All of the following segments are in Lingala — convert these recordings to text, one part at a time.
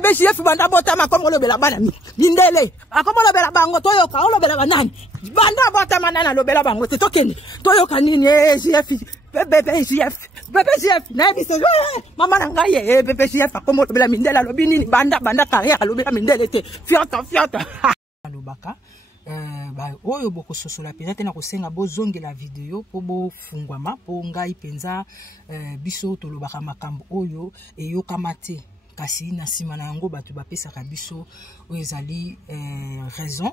bébé JF banda botama comme lobela bana mindele akomo lobela bango toyoka lobela banani banda botama nana lobela bango te tokende toyoka nini JF bébé JF na biso mama na ngai bébé JF akomo lobela mindele lobi nini banda carrière lobela mindele te fiota lobaka oyo boko sosola penza te na kosenga bozonge la video po bo fungwama po ngai penza biso tolobaka makambo oyo eyokama te kasi na sima na yango batu bapesaka biso oyo ezali raison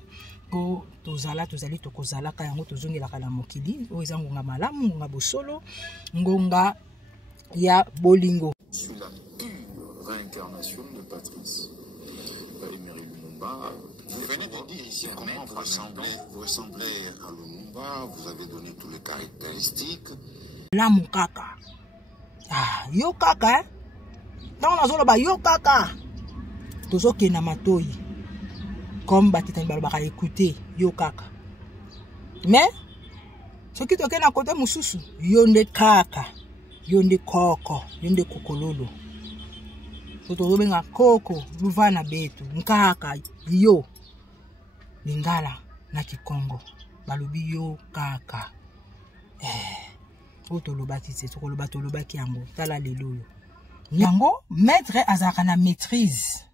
po tozali tokozalaka yango tozongelaka na mokili oyo eza ngonga malamu ngonga bosolo ngonga ya bolingo. Sur la pure réincarnation de Patrice Emery Lumumba. Vous venez de dire ici comment vous ressemblez à Lumumba, vous avez donné tous les caractéristiques. La mukaka. Ah, yo kaka, hein? Non, on a yo kaka. Tozo ke na matoi. Comme batitani balobaka écouter yo kaka. Mais, ce qui toke na côté mususu, yo nde kaka, yo nde koko, yo nde kokololo. Tozo benga koko, luvana betu, nkaka, yo. Lingala na Kikongo balobi yo kaka otolobatise tolobaki yango tala lelo yo yango maître azaka na maîtrise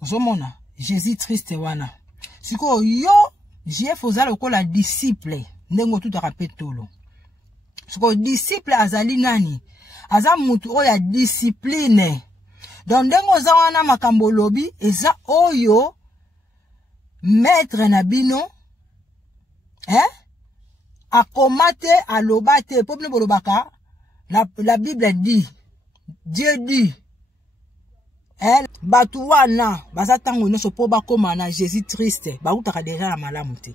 ozomona Jésus triste wana siko yo JF ozala lokola disciple ndengo tutaka petolo siko disciple azali nani aza mutu oya discipline donc ndengo za wana makambo lobi eza oyo maître Nabino, a commaté à l'obate, pour la Bible dit, Dieu dit, Batouana, Bazatango ne se peut pas comme un Jésus triste, Baoutaka déjà la malamute.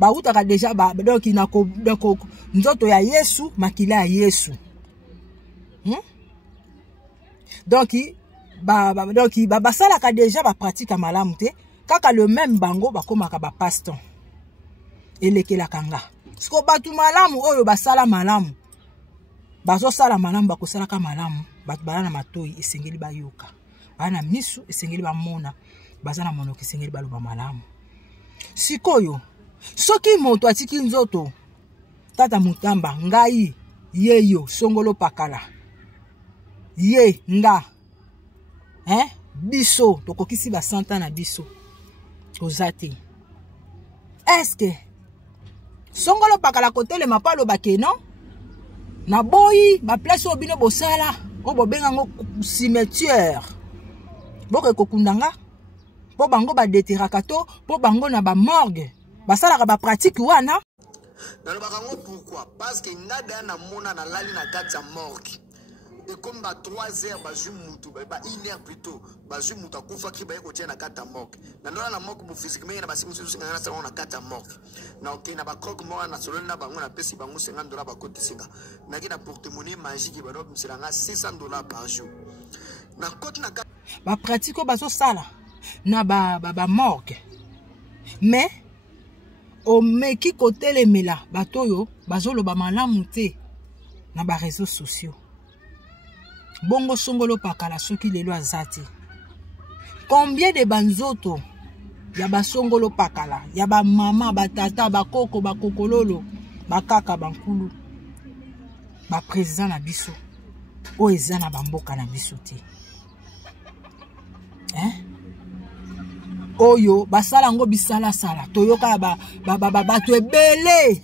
Baoutaka déjà, donc il n'a qu'au, nous autres, il y a Yesu, Makila Yesu. Donc, donc basala déjà ba pratique malamu te kaka le même bango bakomaka ba paston elekela kanga siko batu malamu oyo basala malamu bazo sala malamu bakosala ka malamu batu bana matoi esengeli bayoka bana misu esengeli bamona bazana monoki esengeli baloba malamu sikoyo soki moto atiki nzoto tata mutamba ngai yeyo songolo pakala ye nga biso tokokisi ba santa na biso ozati est-ce que songolo pakala kotele mapalo bakeno na boyi ba place obino bosala obo benga ngo cimetière boke kokundanga po bango ba deteraka to po bango na ba morgue basala ka ba pratique wana na lo bakango pourquoi parce que nada na mona na lali na kati ya morgue. Et comme 3 heures, bazu mutu, 1 heure plutôt, bazu mutu a kufa ki baye kotia na kata mok. Na ndola na mok bu physiquement na basi musu singa na sa na kata mok. Na ok na ba croque mo na solo na bango na pesi bango $50 ba kote singa. Na ki na porte-monnaie magique ba do msilanga $600 par jour. Na kote na ba pratique bazo sala na ba morgue. Mais o meki kote le mela batoyo bazo lo ba malamu te na ba réseaux sociaux. Bongo songolo pakala soki lelo azati. Combien de banzoto ya ba songolo pakala, ya ba mama, ba tata, ba koko, ba kokololo, ba kaka, ba nkulu, ba président na biso, o eza na bamboka na biso te. Oyo basala ngo bisala sala, toyoka ba to ebele.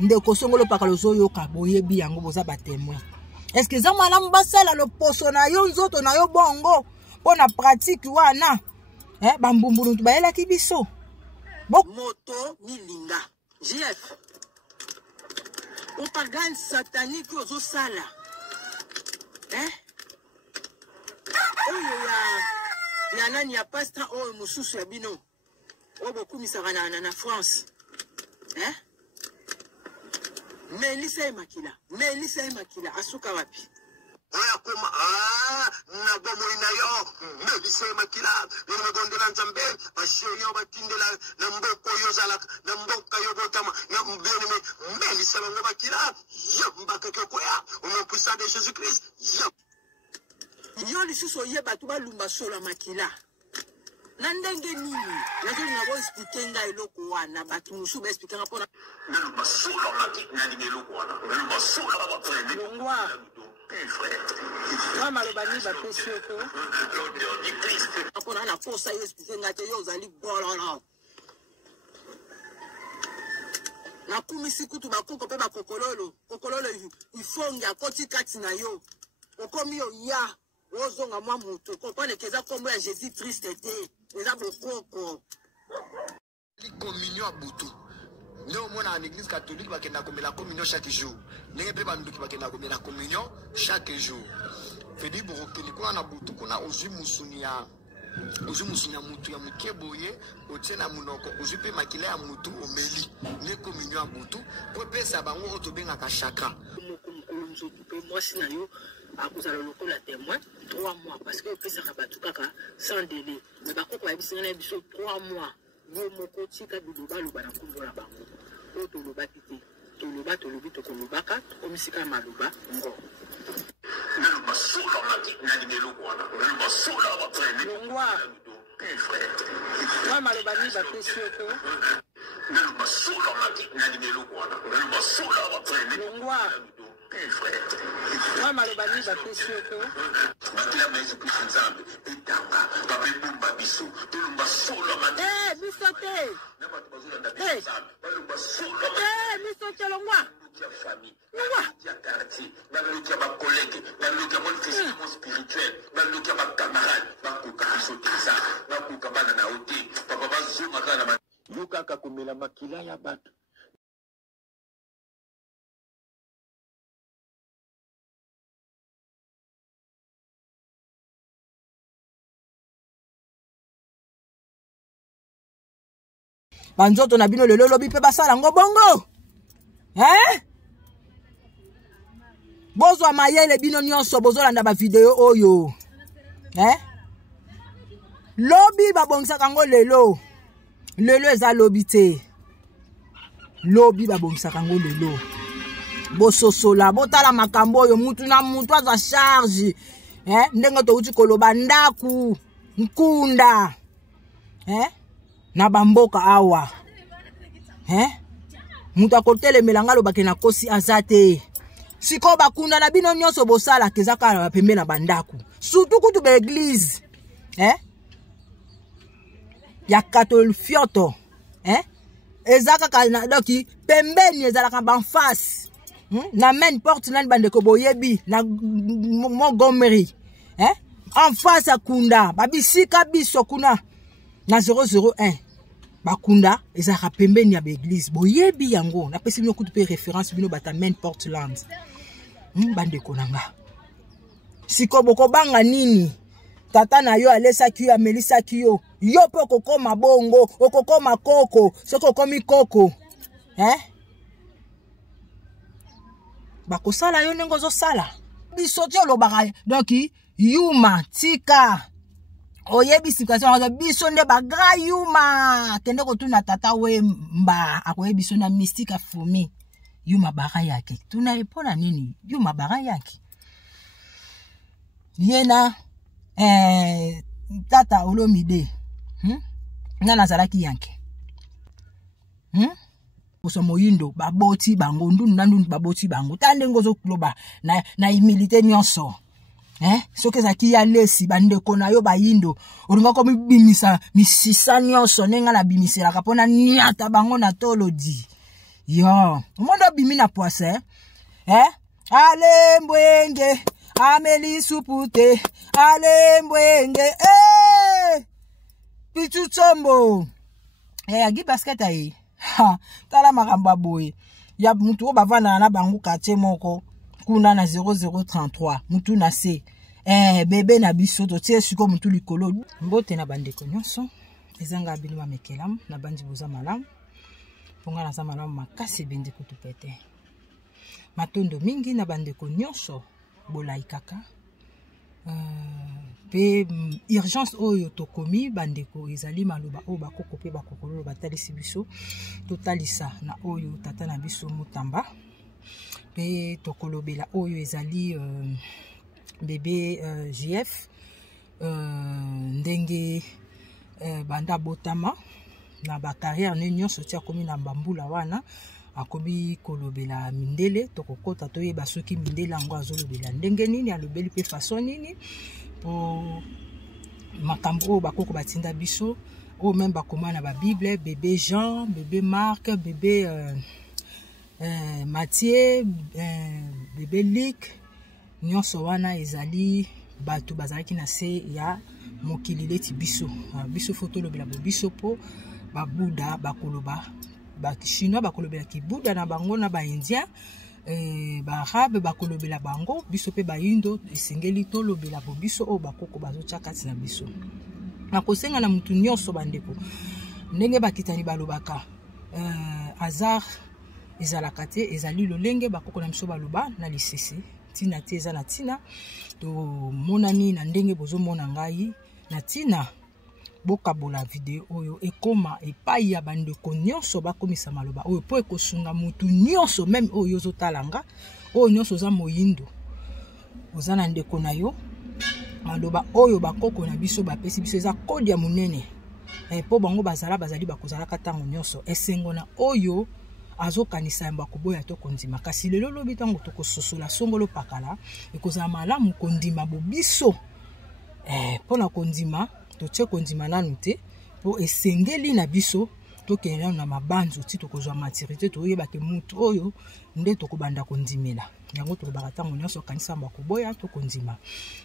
Ndeko songolo pakala zoyoka boyebi yango boza ba témoin. Est-ce que ça madame basala le poso na yo nzoto na yo bongo pona pratique wana bambumbulu tubayela kibiso moto milinga JF opagane satanique ozo sala oyo ya nani ya pasteur oyo mususu ya bino obo kumisaka na France Melissa Makila asuka wapi? Kuma na bomo ina yo Melissa Makila na gondela nzambe bashoyo batindela na mboko yo zalaka na mboka yo botama na mbene Melissa Makila yo mbaka koya au nom puissant de Jésus-Christ yo les sous yeba tu ba lumba solo makila. Nandenge nini? Nazo na bo expliquer nga eloko wana batu musu ba expliquer rapona. Lumba solo makila ni eloko wana. Lumba solo ba prendre. Longwa. Moi malobani ba pesio ko. Rapona na posa expliquer nga te yo zali bololo. Na kumisi kutu bakoko pe bakokololo. Kokololo ifongi akoti kati na yo. Okomi yo ya. Ozonga mwa mutu. Kompane keza kombo ya Jésus triste te. Eza bokoko. La communion à Boutou. Nous, on a une église catholique qui a la communion chaque jour. Nous avons la communion chaque jour. Fait dire que a Boutou, qu'on a aussi Moussounia. Ozu musunya mutu ya mukeboye otena munoko ozu pe makile ya mutu omeli ne communion ya mutu po pesa bango otobenga ka chakra mokonzo pe moi sinayo akuzala lokola témoin 3 mois parce que pesa ka batu kaka sans délai mais bakoko ba bisingana biso 3 mois yo moko tika biloba loba na kumbola bango oto loba kiti to loba to lobi to kolobaka omisika maloba ngo Lumba solo makila ni eloko wana. Lumba solo ba prendre. Longwa. Moi malobani ba pesio ko. Lumba solo makila ni eloko wana. Lumba solo ba prendre. Longwa. Moi malobani ba pesio ko. Makila ba Jésus Christ nzambe. Etanga ba bemba biso. Lumba solo makila. Bisote. Na ba bazolanda biso. Lumba solo makila. Bisote longwa. Famille, quartier, dans le cas de collègues, dans le cas de spirituel, dans le cas de camarades, dans le cas de soteza, dans le cas de naote, papa bazuma kana yuka kakumela makila ya batu. Banzoto na bino lelo lobi pe basala ngo bongo. Bozo mayele bino nyonso bozolanda ba video oyo. Lobi babongisa kango lelo. Lelo eza lobi te. Lobi babongisa kango lelo. Bososola botala makambo oyo mutu na mutu aza charge. Ndengo to uti koloba ndaku nkunda. Na bamboka awa. Mutu akotele melanga lo bakena kosi azate. Siko bakunda na bino nyonso bosala kezaka na pembe na bandaku. Surtout kutu be église. Ya katol fioto. Ezaka kana doki pembeni ezalaka ban face. Na main porte na bandeko boyebi na Montgomery. En face akunda babisika biso kuna na 001. Bakunda ezaka pembeni ya église boyebi yango na pesi bino kutu pe référence bino bata main Portland. Bandeko nanga. Siko boko banga nini? Tata na yo alesaki yo amelisaki yo. Yo po kokoma bongo, okokoma koko, soko komi koko. Bakosala yo nengo zo sala. Bisote olobaka donc yuma tika. Oyebi situation biso nde bagra yuma kende kotuna tata we mba akoyebi so na mystique afumi yuma bara yake tuna epona nini yuma bara yake yena tata Olomide nana zalaki yanke oso moyindo baboti bango ndunu na ndunu baboti bango tande ngozo kuloba na humilité nyonso soke zaki ya lesi bandeko na yo bayindo olinga ko bimisa misisa nyonso nenga na bimisela kapona nyata bango na tolodi yo omondo bimi na poise ale mbwenge ameli supute ale mbwenge pitu tsombo agi basket ai tala makamba boye ya mutu bavana na bangu kate moko kuna na 0033 mutu na se bebe na biso to tie siko mutu likolo mbote na bandeko nyonso ezanga bino mekelam na bandi boza malamu ponga na za malamu makasi bendeko tupete matondo mingi na bandeko nyonso bolai kaka pe urgence oyo tokomi bandeko ezali maloba o bakoko pe bakokolo batalisi biso totalisa na oyo tata na biso mutamba pe tokolobela oyo ezali bébé JF ndenge banda botama na ba carrière ne nyonso tia komi na mbambula wana akobi kolobela mindele tokokota toyeba soki mindele yango azolobela ndenge nini alobeli pe façon nini po makambo oyo bakoko batinda biso oyo même bakoma na babible bébé Jean bébé Marc bébé Matthieu bébé Luc nyonso wana ezali bato bazalaki na se ya mokili leti biso biso foto lobela biso po babuda bakoloba ba chinois bakolobela ki buda na bango na ba indien ba arabe bakolobela bango biso pe ba indo esengeli to lobela bo biso o bakoko bazotia kati na biso na kosenga na mutu nyonso bandeko ndenge bakitani balobaka hasard ezalaka te ezali lolenge bakoko na biso baloba na lisese tina te eza na tina to monani na ndenge bozomona ngai na tina bokabola video oyo ekoma epai ya bandeko nyonso bakomisa maloba oyo po ekosunga mutu nyonso même oyo ozotalanga oyo nyonso za moyindo oza na ndeko na yo maloba oyo bakoko na biso bapesi biso eza kodi ya munene po bango bazali bakozalaka tango nyonso esengo na oyo azokanisa yamba koboya to kondima kasi lelo lobi tango tokososola songolo pakala ekozala malamu kondima bobiso pona kondima totie kondima nanu te po esengeli na biso tokende na mabanzo ti tokozwa maturité toyeba ke mutu oyo nde tokobanda kondimela yango tokobaka tango nyonso kanisa yamba koboya to kondima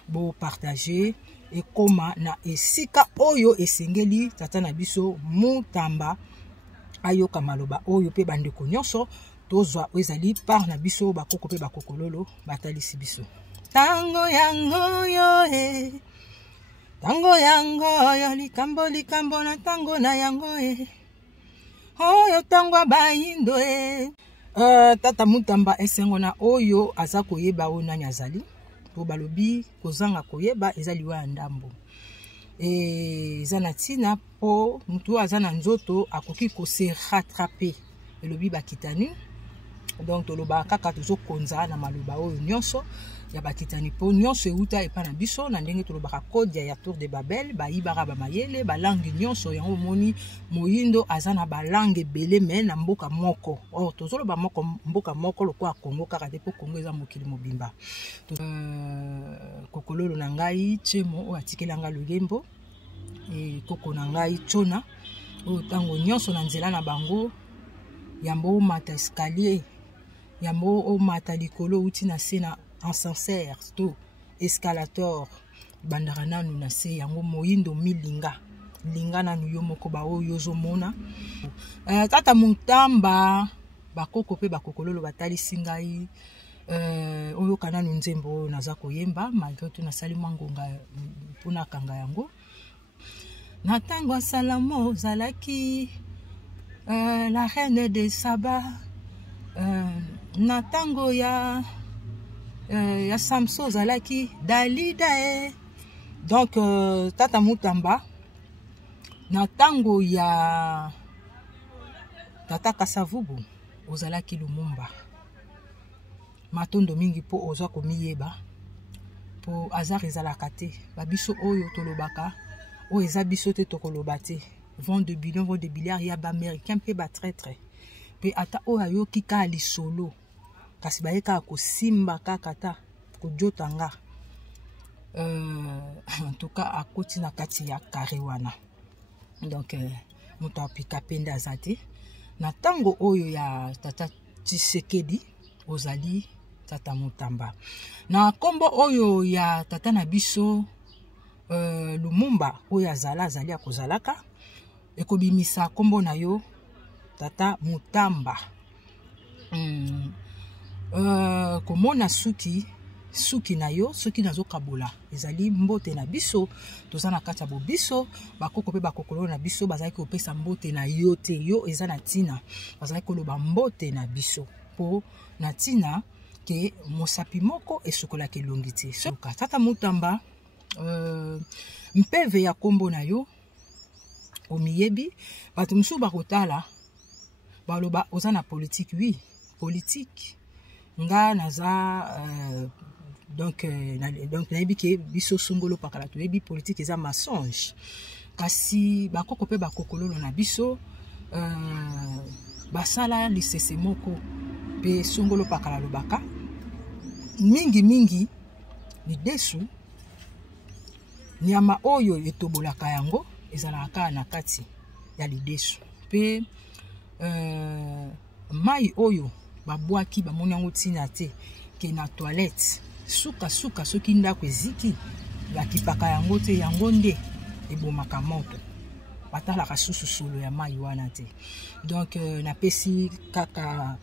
bo partager ekoma na esika oyo esengeli tata na biso Mutamba ayoka maloba oyo pe bandeko nyonso tozwa ezali par na biso bakoko pe bakokololo batalisi biso tango yango yo tango yango yo likambo na tango na yango oyo tango baindo tata Mutamba esengo na oyo aza koyeba o nani azali po balobi kozanga koyeba ezali wa ndambo eza na tina po mutu aza na nzoto akoki ko se rattraper elobi bakitani donc toloba kaka tozokonza na maloba oyo nyonso ya bakitani po nyonso euta epa na biso na ndenge tolobaka kode ya Tour de Babel bayibaka bamayele balangi nyonso yango moni moyindo aza na balangue ebele me na mboka moko tozoloba mboka moko lokwa Congo kaka te po Congo eza mokili mobimba kokololo na ngai chemo oyo atikelanga logembo koko na ngai chona oyo tango nyonso na nzela na bango yambo omata escalier yambo omata likolo uti na se na ascenseur to escalator bandaka nanu na se yango moyindo milinga linga nanu yo moko ba oyo ozomona tata Mutamba bakoko pe bakokololo batalisi ngai oyo kananu nzembo oyo naza koyemba malgré tout nasali mangonga mpona kanga yango na tango Salamo zalaki la reine de Saba na tango ya Samson zalaki Dalida donc tata Mutamba na tango ya tata Kasavubu ozalaki Lumumba matondo mingi po ozwa komiyeba po azar ezalaka te babiso oyo tolobaka oyo eza biso te tokoloba te vent de billiard ya ba-américain pe ba-traître pe ata oyo ayoki ka lisolo kasi bayeka kosimba kaka ta kojotanga en tout cas akoti na kati ya kare wana donc moto apika pende aza te na tango oyo ya tata Tshisekedi ozali tata Mutamba na kombo oyo ya tata na biso Lumumba oyo azali akozalaka ekobimisa kombo na yo tata Mutamba komona suki na yo soki nazokabola ezali mbote na biso toza na kati ya bobiso bakoko pe bakokolo na biso bazali kopesa mbote na yo te yo eza na tina bazali koloba mbote na biso po na tina ke mosapi moko esokolaki elongi te soka tata Mutamba mpeve ya kombo na yo omiyebi bato mosusu bakotala baloba oza na politique oui politique nga naza Donc nayebi ke biso songolo pakala toyebi politique eza mensonge. Kasi bakoko pe bakokololo na biso basala lisese moko pe songolo pakala lobaka mingi lidesu nyama oyo etobolaka yango ezalaka na kati ya lidesu pe mai oyo babwaki bamoni yango tina te ke na toilette suka soki ndako eziki bakipaka yango te yango nde ebomaka moto batalaka susu solo ya mai wana te. Donc napesi kaka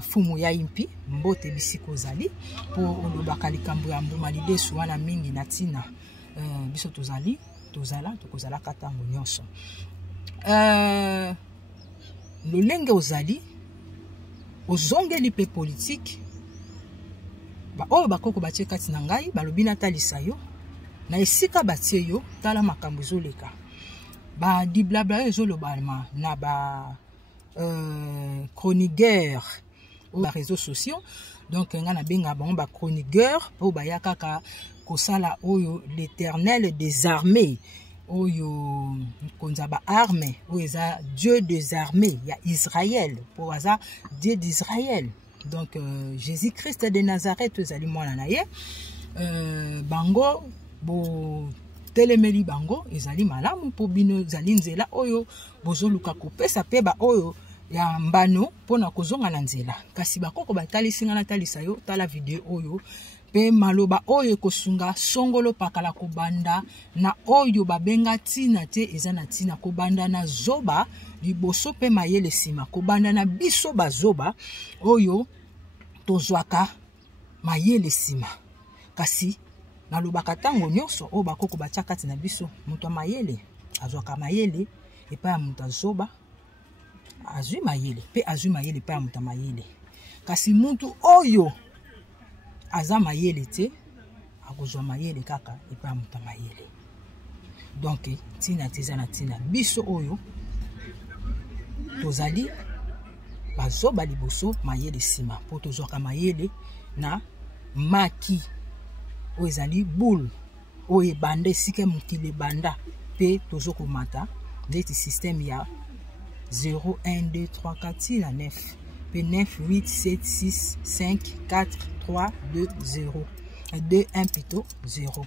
fumu ya impi mbote bisiko zali po olobaka likambo ya mbuma lidesu wana mingi na tina biso tokozala katango nyonso. Lolenge ozali ozongeli pe politique ba oyo bakoko batie kati na ngai balobi natalisa yo na esika batie yo tala makambo ezoleka ba di blabla ezoloba na ba chroniqueur ou réseaux sociaux. Donc nga na benga bango ba chroniqueur po ba yakaka kosala oyo l'Éternel des armées oyo konza ba armée oyo eza Dieu des armées ya Israël po aza Dieu d'Israël. Donc Jésus-Christ de Nazareth ezali mwana na ye bango bo telemeli bango ezali malamu po bino ezali nzela oyo bozoluka kopesa pe ba oyo ya mbano pona kozonga na nzela. Kasi bakoko batalisi nga natalisa yo tala video oyo pe maloba oyo kosunga songolo pakala kobanda na oyo babenga tina te eza na tina kobanda na zoba liboso pe mayele sima kobanda na biso bazoba oyo tozwaka mayele sima. Kasi nalobaka tango nyonso o bakoko batia kati na biso mutu mayele azwaka mayele epa ya mutu azoba azwi mayele pe azwi mayele epa ya mutu mayele. Kasi mutu oyo aza mayele te akozwa mayele kaka epa ya mutu mayele. Donc tina teza na tina biso oyo tozali bazoba liboso mayele sima po tozwaka mayele na maki oyo ezali boule oyo ebanda esika mokili ebanda pe tozokomata ndeti système ya 0 1 2 3 4 6 na 9 pe 9 8 7 6 5 4 3 2 0 2 1 plutôt 0.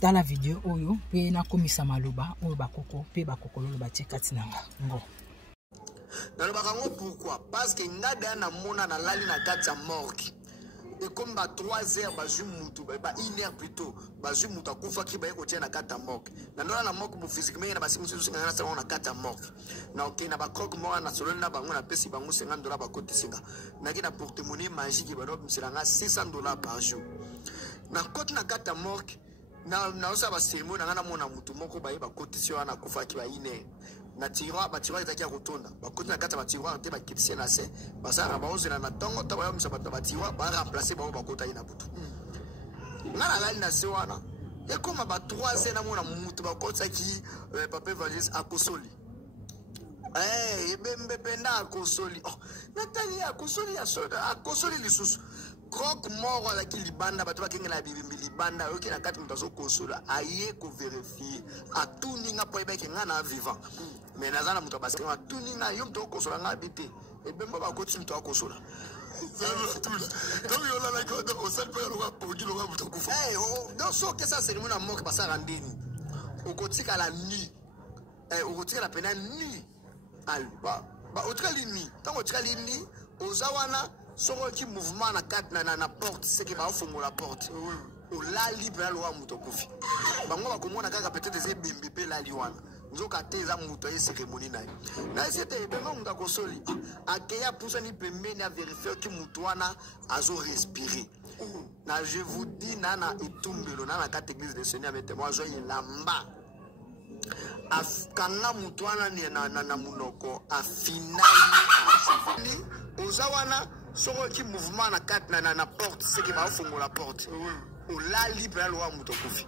Dans la vidéo oyo pe nakomisa maloba oyo bakoko pe bakokololo batie kati nanga ngo nalobaka ngo pourquoi parce que ngada na mona na lali na kati ya morgue et comme ba 3 heures bazwi mutu ba 1 heure plutôt bazwi mutu akufaki ba ekotia na kati ya morgue na ndona na morgue bu physiquement na basi musu singa na sa na kati ya morgue na ok na ba croque mort na solo na bango na pesi bango $50 ba kote singa na ki na porte-monnaie magique ba do msilanga $600 par jour na kote na kati ya morgue na osa ba cérémonie na mona mutu moko ba yeba kote si wana akufaki ba 1 heure na tiroir ba tiroir ezaki ya kotonda bakoti na kati ya batiroir te bakitisi na se basala baozela na ntongo ta bayomisa bato batiroir baremplace bango bakota ye na butu nga na lali na se wana ekoma ba 3 heures na mona mutu bakotisaki papa evangeliste akosoli ebembe penda akosoli natali akosoli lisusu croque mort azaki libanda bato bakengela bibimbi libanda oyoki na kati moto azokosola aye kovérifie atuninga po ebeke nga na vivant mais naza na moto abaseke atuninga yo moto okosola nga abi te ebembo bakotisi moto akosola donc soki esa cérémonie na moke basala ndeni okotikala ni okotikala pena ni otikali ni ntango otikali ni oza wana soko ki mouvement na kati na porte c'est que ba ofongola porte olali pe alowa muto kufi bango bakomona kaka peut-être eze bembe pe lali wana nzoka te eza muto ye cérémonie na ye na c'était ebembe muto akosoli akeya pusa ni pembeni a vérifier ki muto wana azo respirer na je vous dis nana etumbelo nana kati église de Seigneur mais moi zo yelamba afkanga muto wana ni na munoko afinali ozawana soko ki mouvement na kati na porte c'est que ba ofongola porte olali pe alowa muto kufi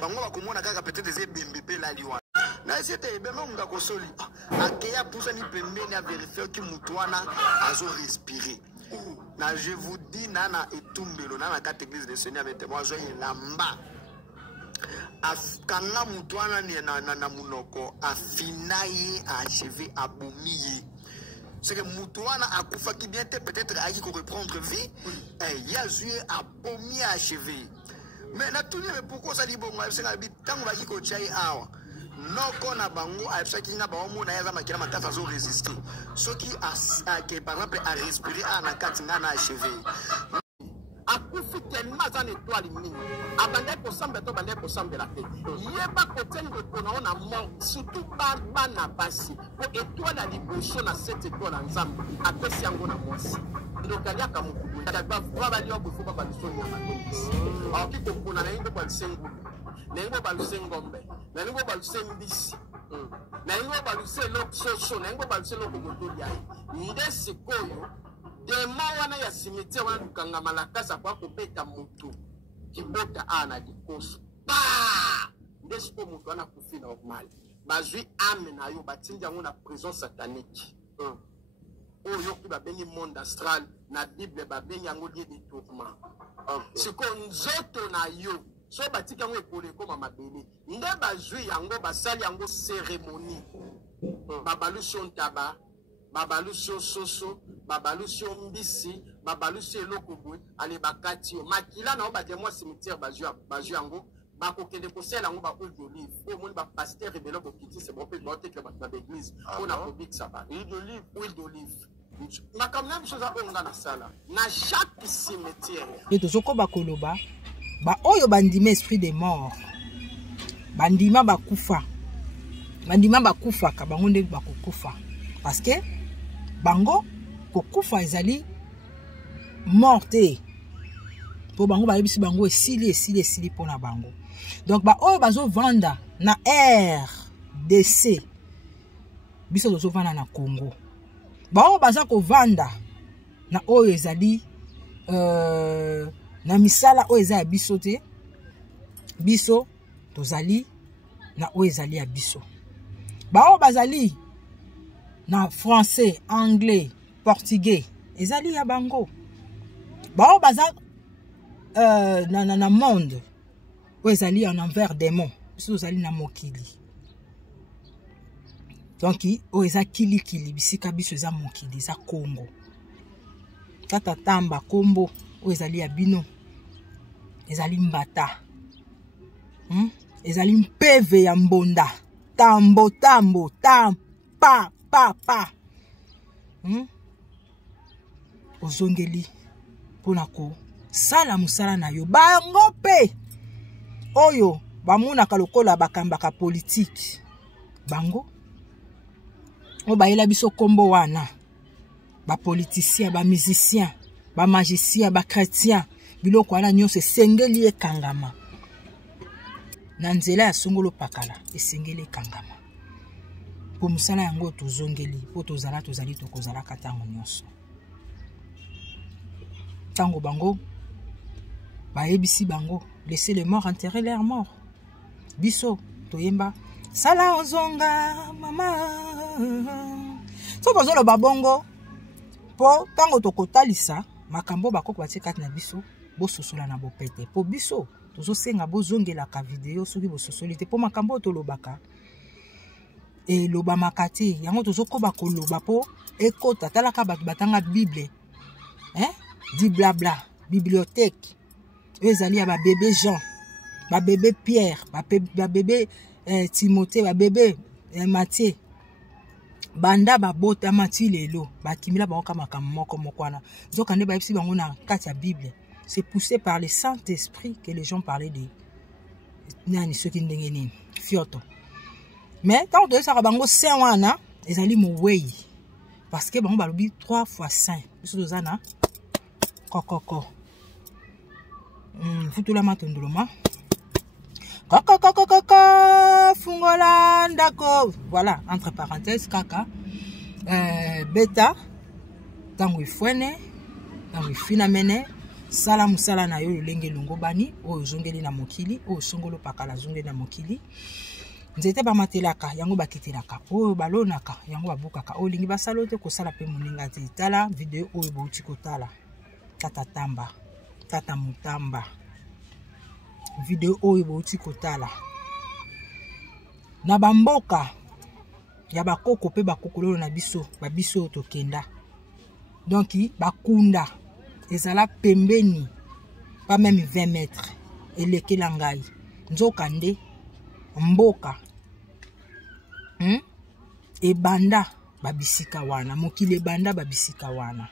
bango bakomona kaka peut-être eze bembe pe lali wana na c'était ebembe muto akosoli akeya pusa ni pembeni a vérifier ki muto wana azo respirer Na je vous dis nana etumbelo nana kata église de Seigneur avec moi je lamba. Kanga mutwana ni na munoko afinaye achevé abomiye. C'est que mutwana a kufa qui bien peut-être a qui reprendre vie et Yazue abomi achevé. Mais na tout mais pourquoi ça dit bon c'est que tant va qui ko chai awa. Non na bango a ça qui na ba mo na yaza makira matafa zo résister. Ce qui a que par exemple a respirer na katinga na achevé. Akufi tellement en étoile mini abandé pour samba to bandé pour samba la tête yeba côté de tona na mort surtout bana basi pour étoile la liboso na cette étoile ensemble après si yango na mwasi donc alia kamu ya ba va lio ko fuka ba lisoni na tondisi alors ki ko kuna na ngo ba lisengo na ngo ba lisengombe na ngo ba lisembisi na ngo ba liselo soso na ngo ba liselo ko motolia inde sikoyo dema wana ya cimetière wana lukanga malakasa kwa kopeta moto kibota ana dikoso ba ndesiko moto ana kufi normal bazui ame na yo batinja yango na prison satanique oyo ki babengi monde astral na bible babengi yango lieu de tourment siko nzoto na yo so batika yango ekole koma mabele nde bazui yango basali yango cérémonie babalusho ntaba babalusho soso babalusho mbisi babalusho elokobwe ale bakati makila na ba témoin cimetière bazu yango bakokende kosela yango ba huile d'olive o moni ba pasteur rebelo bokiti c'est bon pe bote que ba église on a kobikisa ba huile d'olive makamna biso za onga na sala na chaque cimetière et tozoko bakoloba ba oyo bandima esprit des morts bandima bakufa ka bango nde bakokufa parce que bango kokufa ezali morte po bango ba yebisi bango esili pona bango donc ba oyo bazo vanda na RDC biso tozo vanda na Congo ba oyo baza ko vanda na oyo ezali na misala oyo ezali biso te biso tozali na oyo ezali ya biso ba oyo bazali na français, anglais, portugais, ezali ya bango. Ba o baza na monde o ezali en envers démon, biso ezali na mokili. Donc o eza kili bisika biso eza mokili, eza Congo. Tata tamba kombo o ezali ya bino. Ezali mbata. Ezali mpeve ya mbonda. Tambo pa ozongeli pona ko sala musala na yo bango pe oyo bamunaka lokola bakambaka politique bango o bayela biso kombo wana ba politicien ba musicien ba magicien ba chrétien biloko wana nyonso esengeli ekangama na nzela ya songolo pakala esengeli ekangama pour musala yango tozongeli po tozali tokozala katango nyonso tango bango bayebisi bango laisser les morts enterrer leurs morts biso toyemba sala ozonga mama so kozolo babongo po tango tokotalisa makambo bakoko batie kati na biso bososola na bopete po biso tozosenga bozongela ka video soki bososoli te po makambo tolobaka et loba makati yango tozokoba koloba po ekota talaka batanga bible dit blabla bibliothèque ezali ya ba bébé Jean ba bébé Pierre ba bébé Timothée ba bébé Matthieu banda ba bota mati lelo bakimila bango makambo moko mokwana zokande ba yebisi bango na kati ya bible c'est poussé par le Saint-Esprit que les gens parlaient de nani soki ndenge nini fioto. Mais quand on ça bango saint wana ezali mowei parce que bango balobi 3 fois saint biso tozana kokoko futula matondoloma kokoko fungola ndako voilà entre parenthèses kaka beta tango ifwene tango ifinamene sala musala na yo lolenge longo bani o zongeli na mokili o songolo pakala zongeli na mokili nzete ba matelaka yango bakitelaka oyo balonaka yango babukaka oyo lingi basala te kosala pe moninga te tala video oyo bouti kotala tata tamba tata mutamba video oyo bouti kotala na bamboka ya bakoko pe bakokolo na biso babiso tokenda donc bakunda ezala pembeni pas même 20 mètres elekela ngai nzoka nde mboka ebanda babisika wana mokili ebanda babisika wana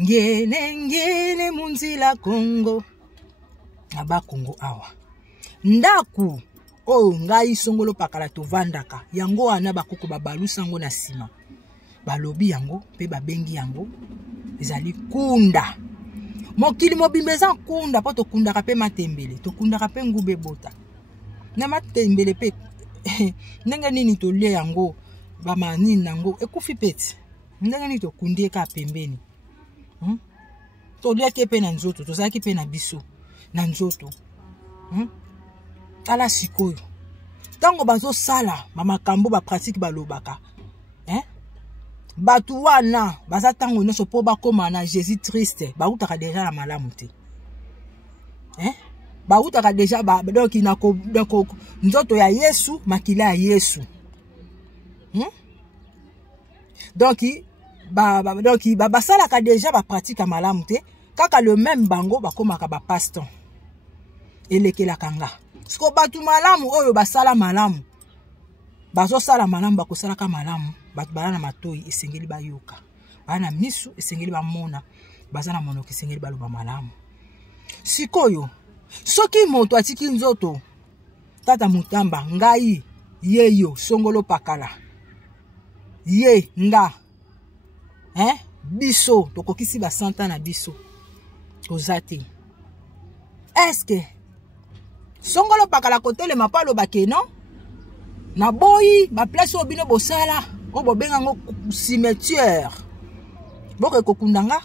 ngene munzila Kongo aba Kongo awa ndaku oyo ngai songolo pakala tovandaka yango wana bakoko babalusango na sima balobi yango pe babengi yango ezali kunda mokili mobimeza kunda po tokundaka pe matembele tokundaka pe ngube bota na matembele pe ndenge nini tolie yango bamanini nango ekufi peti ndenge nini tokundie ka pembeni tolie ke pe na nzoto tozaki pe na biso na nzoto tala sikoyo tango bazo sala mamakambo ba pratique balobaka batu wana baza tango nyonso po bakoma na Jésus triste bautaka deja na malamu te bautaka deja donc inako nzoto ya Yesu makila ya Yesu donc basalaka deja ba pratique malamu te kaka le même bango bakomaka ba paston elekela kanga siko batu malamu oyo basala malamu bazo sala malamu bakosala ka malamu batu bana matoi esengeli bayoka bana misu esengeli bamona bazana monoko esengeli baloba malamu sikoyo soki moto atiki nzoto tata mutamba ngai yeyo songolo pakala ye nga biso tokokisi ba santa na biso kozate est-ce que songolo pakala kotele mapalo bakeno na boyi ba place obino bosala obo benga ngo cimetière boko kokundanga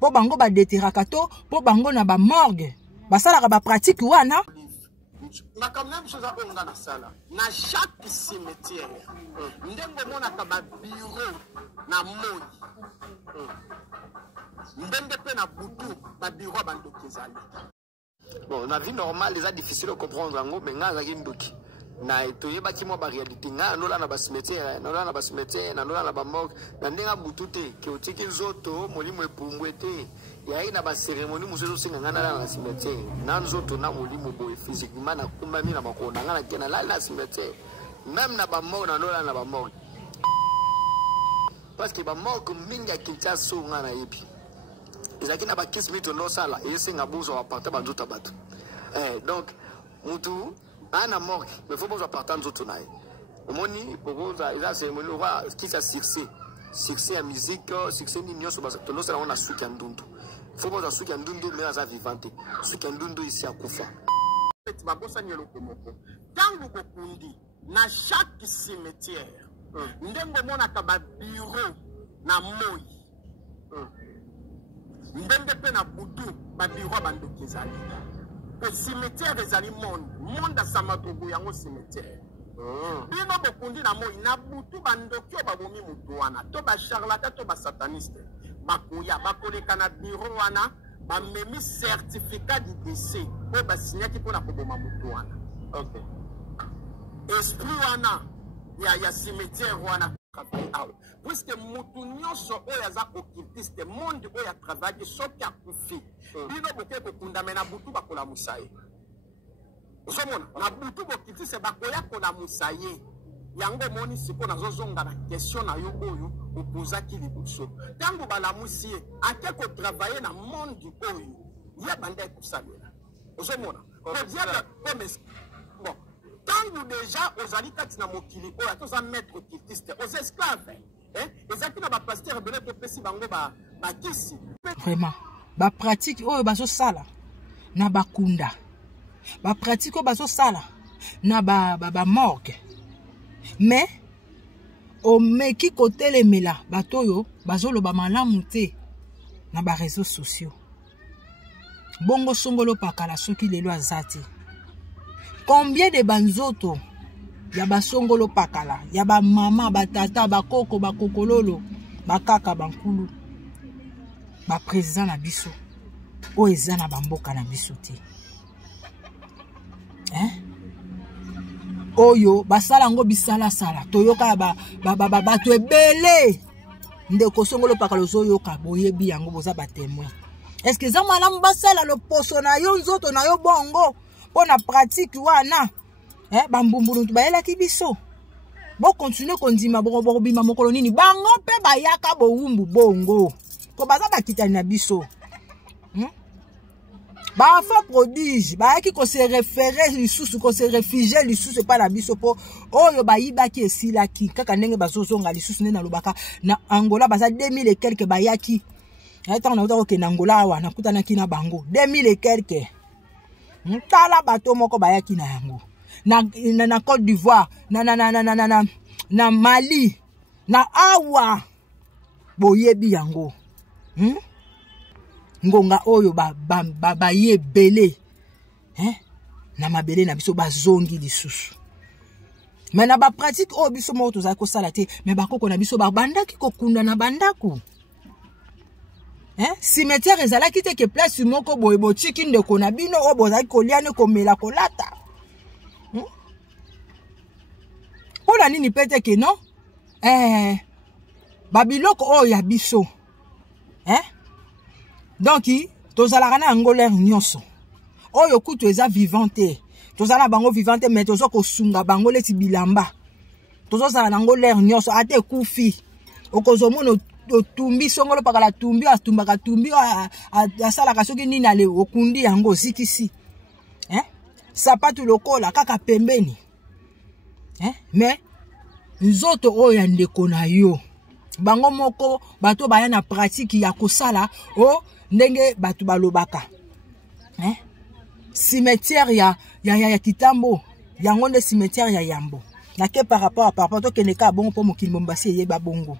po bango ba deteraka to po bango na ba morgue basala ka ba pratique wana na quand même chose on na sala na chaque cimetière ndengo mona ka ba bureau na moi ndenge pe na butu ba bureau ba ndokezali. Bon, la vie normale, c'est difficile de comprendre. Mais nga zaki ndoki. Na etoye baki mo ba réalité nga nola na ba cimetière, nola na ba cimetière, nola na ba morgue, na ndenga butute ke otiki nzoto molimo epumbwete. Ya ina ba cérémonie musezo singa nga na cimetière. Na nzoto na molimo boy physiquement na kumba mina makona nga na kena la cimetière. Même na ba morgue na nola na ba morgue. Parce que ba morgue minga Kinshasa nga na yepi. Ezaki na ba kismito no sala esenga buzo aparta banzuta batu. Donc mutu ana morgue mais faut pas aparta nzoto nae. Omoni pokoza eza cérémonie wa kisa succès ya musique, succès ni nyoso ba tono sala ona suki ya ndundu. Faut pas suki ya ndundu mais aza vivante. Suki ya ndundu isi akufa. Petit babosa nyelo komoko. Tango bokundi na chaque cimetière. Ndengo mona ka ba bureau na moi. Ndenge pe na butu ba bureau bandokezali. Le cimetière ezali monde samatogo yango cimetière. Bino bokundi na moi na butu bandoki babomi mutu wana to ba charlatan to ba sataniste. Bakuya bakoleka na bureau wana ba memi certificat du décès po ba signaki po na koboma mutu wana. OK. Esprit wana ya cimetière wana puisque mutu nyonso oyo aza occultiste monde oyo atravaille soki akufi bino boke kokunda na butu bakola musaye ozomona na butu boccultiste bakoya kola musaye yango moni siko nazozonga na question na yo oyo opozaki liboso ntango balamusi ye ake kotravaille na monde oyo ye banda ekosalela ozomona kodiaka comme bon tango déjà ozali kati na mokili oyo atoza maître occultiste aux esclaves ezaki na ba pasteur bele to pesi bango ba kisi vraiment ba pratique oyo bazo sala na bakunda ba pratique oyo bazo sala na ba morgue mais o meki kotelemela batoyo bazoloba malamu te na ba réseaux sociaux bongo songolo pakala soki lelo azati. Combien de banzoto ya basongolo pakala, ya ba mama, ba tata, ba koko, ba kokololo, ba kaka, ba nkulu, ba président na biso, o eza na bamboka na biso te. Oyo, basala ngo bisala sala, toyoka bato ebele, ndeko songolo pakala ozoyoka, boyebi yango boza ba témoin. Est-ce que ça madame basala le poso na yo nzoto na yo bongo, pona pratique wana? Bambumbulu tubayela kibiso. Bo continue kondima bo bima mokolo nini bango pe bayaka bo wumbu bongo. Ko baza bakitani na biso. Ba fa prodige, ba ki ko se référer lisusu ko se réfugier lisusu pa na biso po oyo bayiba ki esila ki kaka ndenge bazozonga lisusu ne na lobaka na Angola baza 2000 et quelques bayaki. Attends na otako ke na Angola wa na kutana ki na bango 2000 et quelques. Tala bato moko bayaki na yango. Na Côte d'Ivoire, na Mali, na awa boyebi yango. Ngonga oyo ba yebele. Na mabele na biso bazongi lisusu. Mais na ba pratique o biso mo to za ko sala te, mais ba koko na biso ba bandaki ko kunda na bandaku. Cimetière ezala ki te ke place moko boye bo chiki ndeko na bino o bozaki koliane komela kolata. Ola nini pete ke non? Babiloko o ya biso. Donc, tozala na angolaire nyonso. Oyo kutu eza vivante. Tozala bango vivante, mais tozo ko sunga bango leti bilamba. Tozo sala na angolaire nyonso ate kufi. Okozomono tumbi songolo pakala tumbi atumbaka tumbi asala kasoki nini ale okundi yango zikisi. Sapatu lokola kaka pembeni. Mais nzoto oyo ndeko na yo bango moko bato baya na pratique ya kosala o ndenge bato balobaka cimetière ya kitambo yango nde cimetière ya yambo na ke par rapport to keneka bongo po mokili mombasi yeba bongo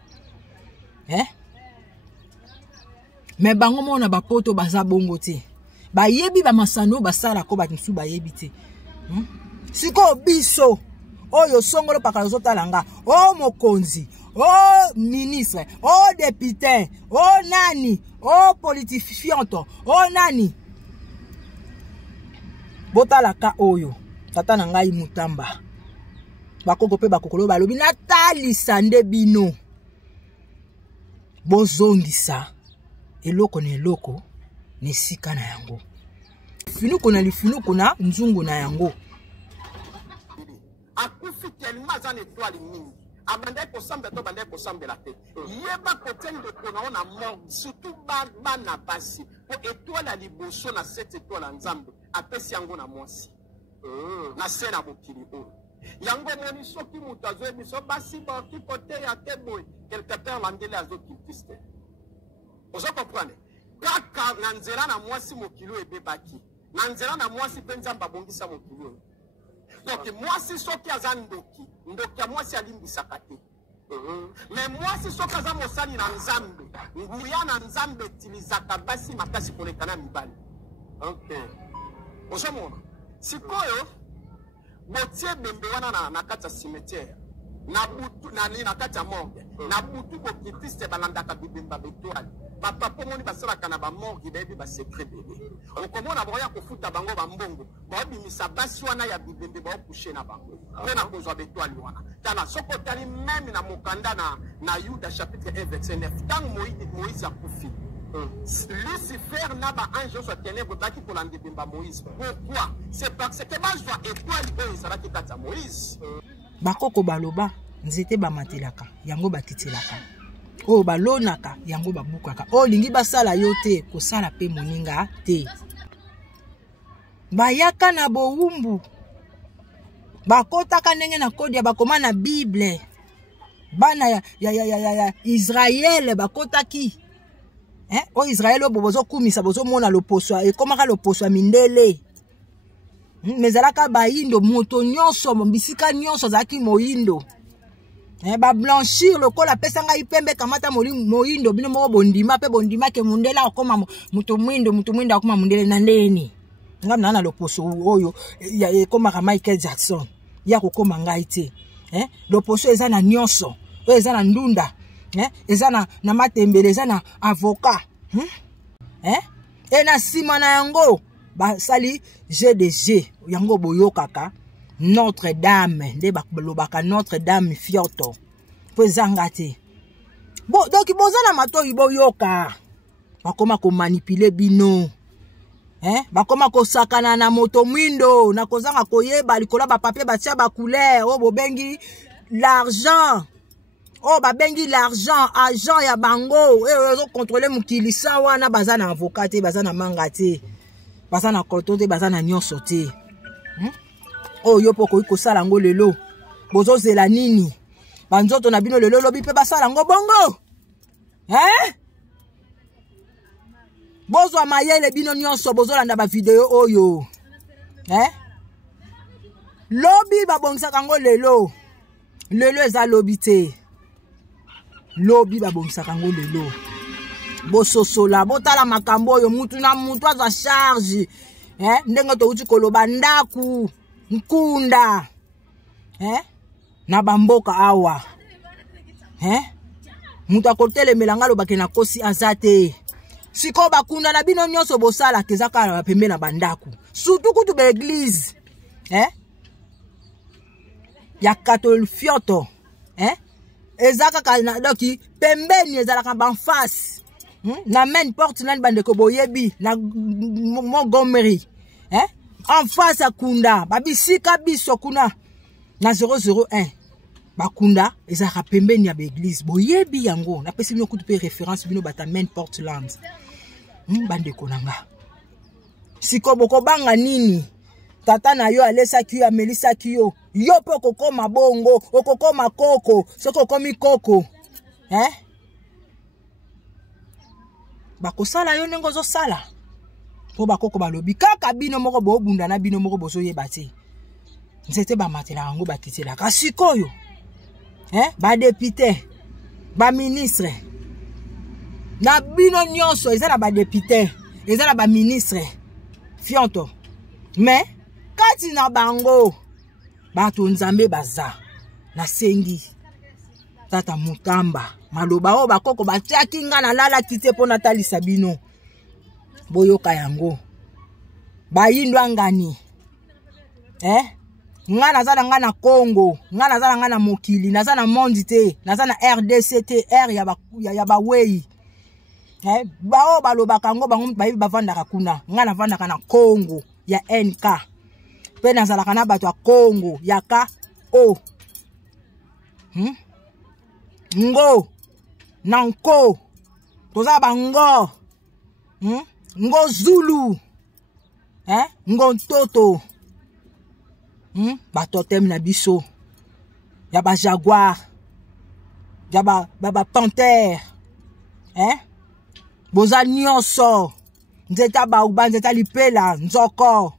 mais bango mona bapoto baza bongo te bayebi ba masano basala ko batinsu bayebi te siko biso oyo songolo pakala zotalanga o mokonzi o ministre o député o nani o politifianto o nani botalaka oyo tata na ngai mutamba bakoko pe bakokolo balobi natalisa nde bino bozongisa eloko na eloko ne sika na yango finuko na lifinuko na nzungu na yango akufi tellement za étoile mingi abandai ko samba to bandai ko samba la tête yeba ko tende ko na ona mort surtout bana basi ko étoile liboso na cette étoile nzambe apesi yango na mwasi na sena bokili o yango moni soki mutazo biso basi ba ki côté ya tebo quelque part landele azo kitiste ozo comprendre kaka na nzela na mwasi mokilo ebebaki na nzela na mwasi pe nzamba bongisa mokilo. Donc moi si soki aza ndoki ya mwasi alimbisaka te mais mwasi soki aza mosali na nzambe nguya na nzambe etilizaka basi makasi koleka na mibali. Ozomona sikoyo botie bembe wana na kati ya cimetière na butu na kati ya morgue na butu bokitiste balandaka bibemba betoile bapapo moni basalaka na bamorgue bayebi basekret bebe okomona boya kofuta bango bambongo baobimisa basi wana ya bibembe baokushe na bango mpona kozwa betoile wana tala soko otali meme na mokanda na Yuda chapitre 1 verset 9 ntango Moïse akufi Lucifer na ba ange soit ténèbre baki kolanda bemba Moïse. Pourquoi? C'est parce que bazwa étoile oyo ezalaki kati ya Moïse. Bakoko baloba nzete bamatelaka yango bakitelaka o balonaka yango babukaka o lingi basala yo te kosala pe moninga te bayaka na bowumbu bakotaka ndenge na kodi ya bakoma na Bible bana ya Israël bakotaki o Israël o bozo kumisa bozo mona loposo e komaka loposo mindele mezalaka bayindo moto nyonso bisika nyonso zaki moyindo ba blanchir lokola pesa ngai pembe kamata moyindo bino moko bondima pe bondima ke mundela akoma muto mwindo akoma mundele na ndeni ngam na loposo oyo ya komaka Michael Jackson ya kokoma ngai te. L'opposition eza na nyonso, eza na ndunda, eza na matembele, eza na avocat. Et na sima na yango basali GDG yango boyokaka Notre-Dame nde balobaka Notre-Dame fioto po ezanga te. Donc bozala matoyi boyoka bakoma ko manipuler bino, bakoma ko sakana na moto mwindo na kozanga koyeba likola ba papier batia ba couleur o bobengi l'argent. Oh, babengi l'argent, agent ya bango, ozo contrôler mukili sa wana bazana avocat te, bazana manga te, bazana koto te, bazana nyonso te. Oh, yo poko iko sala ngo lelo. Bozo zela nini? Banzoto na bino lelo lobi pe basala ngo bongo. Bozo amayele bino nyonso bozo landa ba video oyo. Lobi babongisa kango lelo. Lelo eza lobi te. Lobi babongisa kango lelo. Bososola botala makambo yo mutu na mutu aza charge. Ndengo to uti koloba ndaku nkunda. Na bamboka awa. Mutu akotele melanga lobake na kosi azate. Siko bakunda na bino nyonso bosala kezaka na pembe na bandaku. Surtout kutu be église. Ya catholique fioto. Ezaka kana doki pembeni ezalaka ban face. Na main porte na bandeko boyebi na Montgomery. En face akunda babisika biso kuna na 001. Bakunda ezaka pembeni ya église boyebi yango na pesi bino kutu pe référence bino bata main Portland. Bandeko nanga. Siko boko banga nini? Tata na yo alesa ki ya melisa ki yo. Yo po kokoma bongo, okokoma koko, soko komi koko. Bako sala yo nengo zo sala. Po bakoko balobi kaka bino moko bo bunda na bino moko bozo yeba te. Nzete ba matela ngo bakitela ka sikoyo. Ba député, ba ministre. Na bino nyonso ezala ba député, ezala ba ministre. Fionto. Mais kati na bango bato nzambe baza na sengi tata mutamba maloba o bakoko batiaki nga na lala kite po natalisa bino boyoka yango bayindwa ngani nga nazala nga na Congo nga nazala nga na mokili nazala mondi te nazala na RDC R ya bawei bao balobaka ngo bango bayibi bavandaka kuna nga navandaka na Congo ya NK pe nazalaka na bato ya Congo ya ka o ngo nanko toza bango ngo Zulu ngo Ntoto bato tem na biso ya ba jaguar ya ba panthère boza nyonso nzeta ba uba nzeta lipela nzoko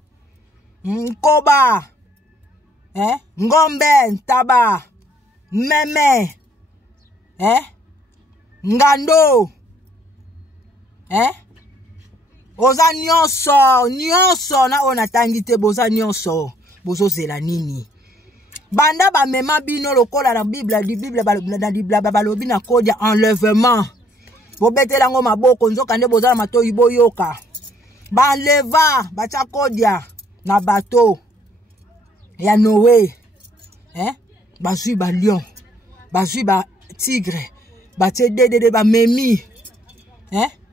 nkoba ngombe ntaba meme ngando oza nyonso na ona tangite boza nyonso bozo zela nini banda ba mema bino lokola na Bible balobi na kodia enlèvement bobetela ngo maboko nzoka nde boza na matoyi boyoka banleva bacha kodia na bateau ya Noé bazui ba lion bazui ba tigre batie dede ba memi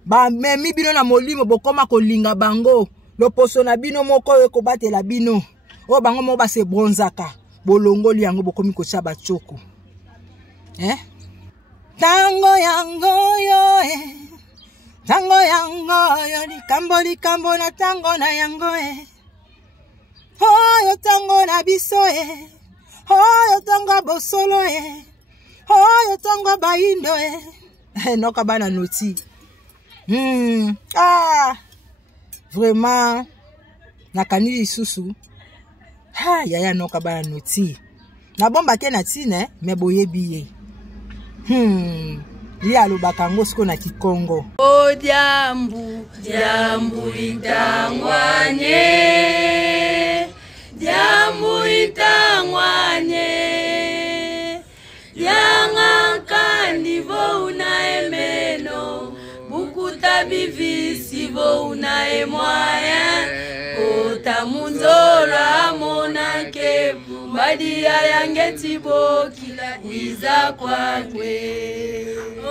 ba memi bino na molimo bokoma kolinga bango loposo na bino moko eko batela bino o bango mo ba se bronzaka bolongoli yango bokomi ko cha bachoko tango yango yo likambo na tango na yango oyo tango na biso oyo tango bosolo oyo tango baindo noka bana noti vraiment nakani lisusu yaya noka bana noti na bomba ke na tine me boyebi ye li alobaka ngo siko na Kikongo o diambu itangwane bo unae moyen otamunzora monake badia yangeti bo kila iza kwakwe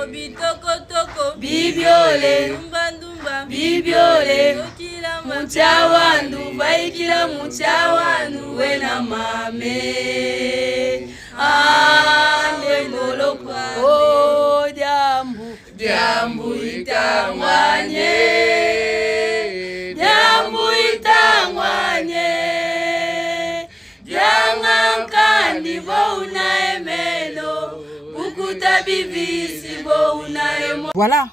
obitokotoko bibiole ndumba bibiole muchawandu baikila muchawandu wena mame andengolo kwa oh jambu jambu itangwanye jambu itangwanye jangankandi bo unaemelo ukuta bibisi bo unaemo. Voilà.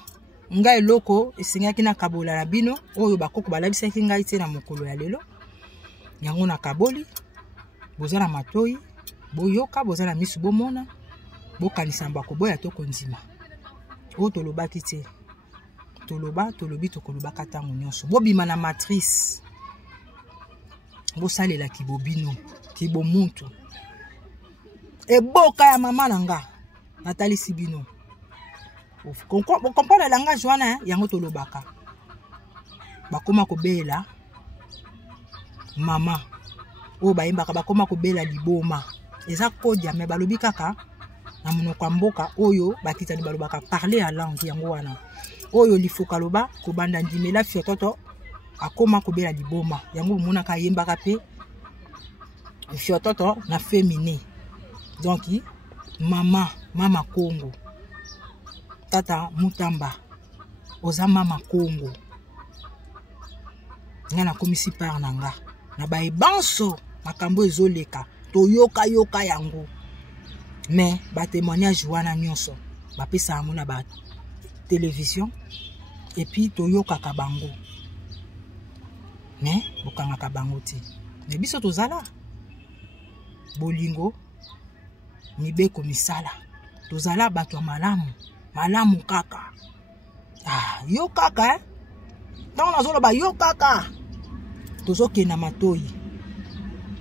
Ngai loko esingaki na kabola na bino oyo bakoko balabisaki ngai te na mokolo ya lelo yango na kaboli boza na matoi boyoka boza na misu bomona bokanisa mbako boya to konzima o tolobaki te tolobi tokolobaka ntango nyonso bobima na matrice bosalela kibobino kibomuntu eboka ya mama na nga natalisi bino. Vous comprenez le langage wana yango tolobaka bakoma kobela mama o bayimbaka bakoma kobela liboma eza kodia me balobi kaka na monoko mboka oyo bakitani balobaka parler à langue yango wana oyo lifoka loba kobanda ndimela fiototo akoma kobela liboma yango monaka yembaka pe fiototo na féminin donc mama Congo tata mutamba oza mama Congo ngana komisi par nanga na ba ebanso makambo ezoleka toyoka yoka yango mais ba témoignage wana nyonso ba pesa yango na ba télévision et puis toyoka ka bango mais bokanga ka bango te mais biso tozala bolingo mibeko misala tozala bato malamu kaka yo kaka donc nazoloba yo kaka tozoke na matoi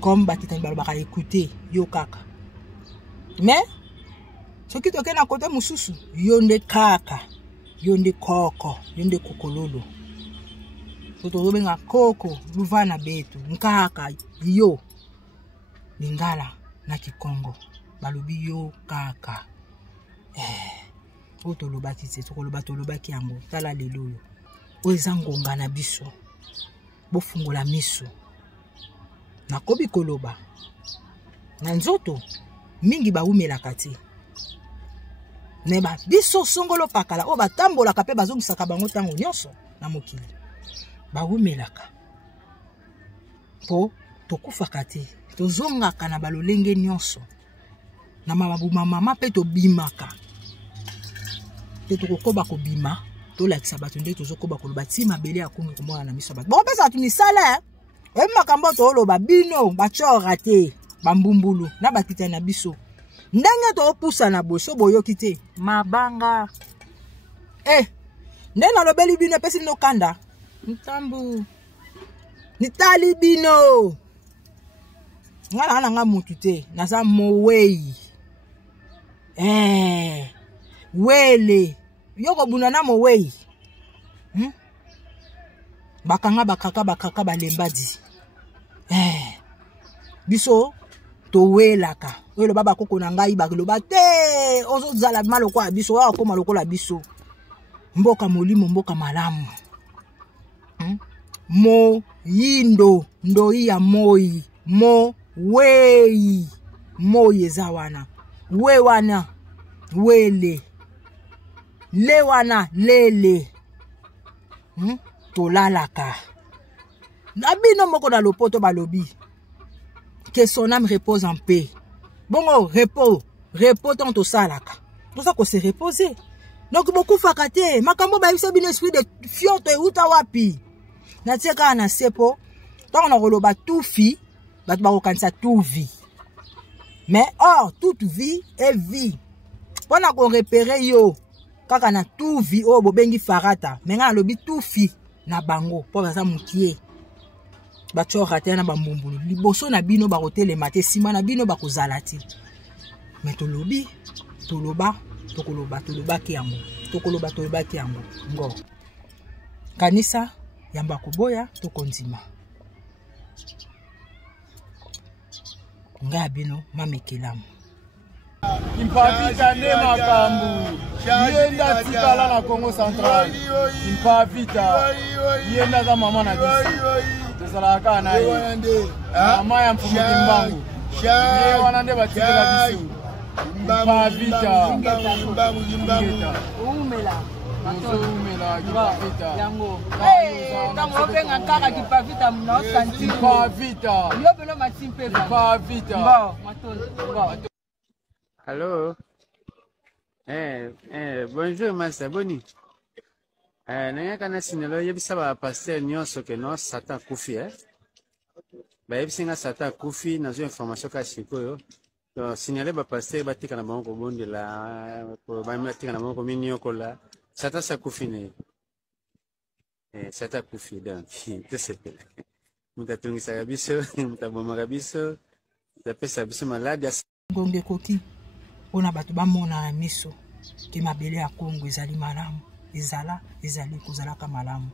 comme batitani balobaka écouter yo kaka mais soki toke na kote mususu yo nde kaka yo nde koko yo nde kokololo tozobenga koko luvana betu nkaka yo lingala na Kikongo balobi yo kaka o tolobaki te tolobaki yango tala lelo yo oza ngonga na biso bofungola miso nakobi koloba na nzoto mingi baumelaka te neba biso songolo pakala o batambolaka pe bazongisaka bango ntango nyonso na mokili baumelaka po tokufaka te tozongaka na balolenge nyonso na mama pe tobimaka te tokokoba kobima tolakisa bato nde tozokoba koloba ti mabele ya kongo komona na miso bato bopesa tu misala makambo toloba bino bachora te bambumbulu na batita na biso ndenge topusa na boso boyoki te mabanga nde nalobeli bino pesi no kanda ntambu nitali bino ngala nga mutu te naza mowei wele yoko buna na mowei bakaka balembadi biso towelaka oyo baba koko na ngai bakoloba te ozozala maloko ya biso wa koma lokola biso mboka molimo mboka malamu mo yindo ndoi ya moi mo wei moi eza wana we wana wele le wana lele tolalaka na bino moko na lopoto balobi que son âme repose en paix. Bongo repos tant to salaka. Tout ça qu'on se reposer. Donc beaucoup fakate, makambo ba yisa bino esprit de fioto e uta wapi. Na tieka na sepo, tant on roloba tout fi, bat ba kokanisa tout vie. Mais or toute vie est vie. Pona ko repérer yo, kaka na tout vie o bobengi farata, menga lobi tout fi na bango, po za mukie. Bachora te na bambumbulu liboso na bino ba hôtel maté sima na bino ba kozalati mais tolobi toloba ki yango tokoloba ki yango ngo kanisa yamba koboya to konzima nga bino mamekelamu Impavita ne makambu yenda tikala na Congo Central impavita yenda za mama na bisi tuzalaka na ye mama ya mfumu kimbangu ye wana nde batikela biso impavita umela impavita yango tango obenga kaka kipavita mna santi impavita yo belo matimpe impavita bon matondo bon. Allô? Bonjour, Master Boni. Nanga kana sinelo yebisa ba pasteur nyonso ke no Satan kufi ba yebisinga Satan kufi nazo information ka sikoyo. Donc signaler ba pasteur batika na bango bondela ko ba matika na bango minyo kola Satan sa kufi ne. Satan kufi donc to sepe. Mutatungisa kabiso, mutaboma kabiso. Tapesa biso malade ngonge koki ona bato bamona na miso ke mabele ya Kongo ezali malamu ezali kozalaka malamu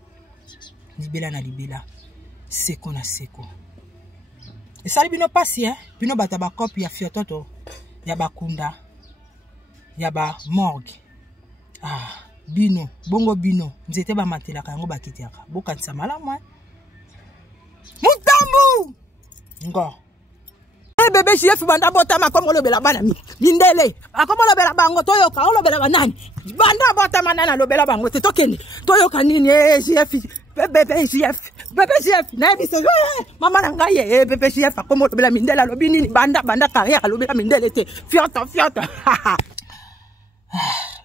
libela na libela seko na seko esali bino pasi bino bata bakopi ya fiototo ya bakunda ya ba morgue bino bongo bino nzete bamatelaka yango bakitiaka bokanisa malamu mutambu ngo bébé chef banda botama comme lobela bana mindele akomo lobela bango toyoka lobela banani banda botama nana lobela bango te tokende toyoka nini chef bébé chef na biso mama na ngai bébé chef akomo lobela mindele lobi nini banda carrière lobela mindele te fiota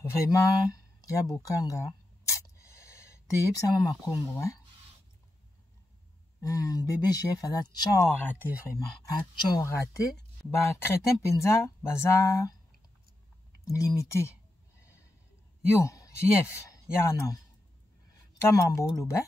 vraiment ya bokanga te yipsa mama Kongo bébé chef a toujours raté vraiment a toujours raté ba crétin penza baza limité yo chef yana tamambo loba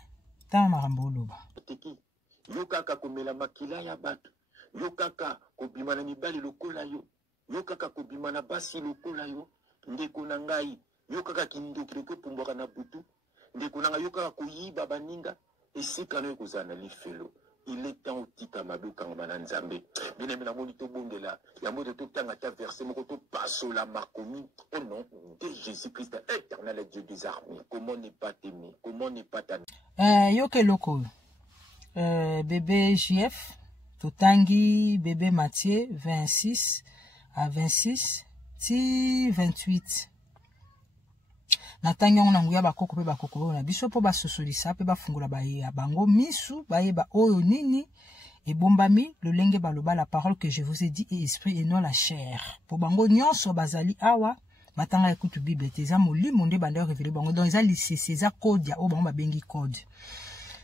yo kaka komela makila ya bato yo kaka kobima na mibali lokola yo kaka kobima na basi lokola yo ndeko na ngai yo kaka kindoki ko pumbwaka na butu ndeko na ngai yo kaka koyiba baninga esika no ekozana lifelo il est temps otika mabe okanga na nzambe bina mina moni tobondela yango totanga ta verset moko topasola makomi au nom de Jésus-Christ éternel Dieu des armées. Comment ne pas t'aimer, comment ne pas t'aimer. Yoke loko bébé JF totangi bébé Matthieu 26 à 26 ti 28 natangi on nguya bakoko pe bakoko na biso po basosolisa pe bafungula baye bango misu baye ba oyo nini ebombami lolenge baloba la parole que je vous ai dit et esprit et non la chair po bango nyonso bazali awa batanga ekutu bible teza molimo nde banda révéler bango donc za lisese za code ya o bango babengi code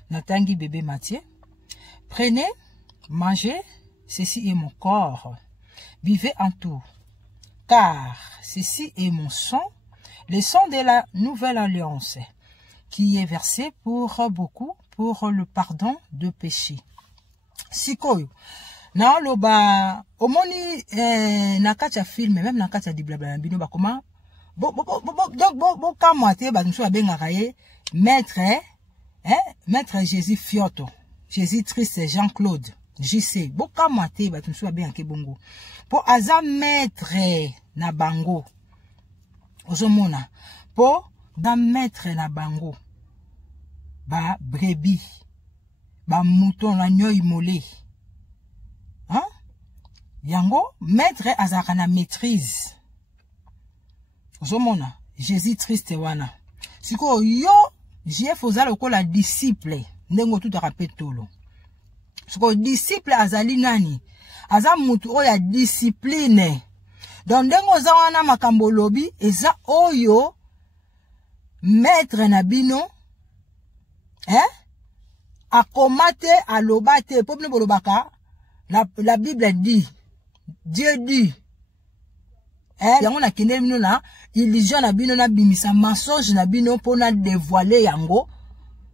natangi bébé Matthieu prenez mangez ceci est mon corps vivez en tout car ceci est mon sang, le sang de la nouvelle alliance, qui est versé pour beaucoup, pour le pardon de péché. Sikoyo, na loba, omoni nakati ya film, même nakati ya diblabla bino bakoma, bo kamwate ba nso abengaka ye maître Jésus Fioto, Jésus Triste Jean-Claude, JC, bo kamwate ba nso abengaka bongo. Po aza maître na bango. Ozomona, po da maître na bango. Ba brebis, ba mouton na nyoy molé. Hein? Yango, maître azaka na maîtrise. Ozomona, Jésus Triste wana. Siko yo, JF ozala okola disciple. Ndengo tout rapetolo. Siko disciple azali nani? Aza mutu oya discipline. Donc ndengo za wana makambo lobi eza oyo maître na bino akomate alobate po bino bolobaka la Bible dit Dieu dit yango na kende bino na illusion na bino na bimisa mensonge na bino po na dévoiler yango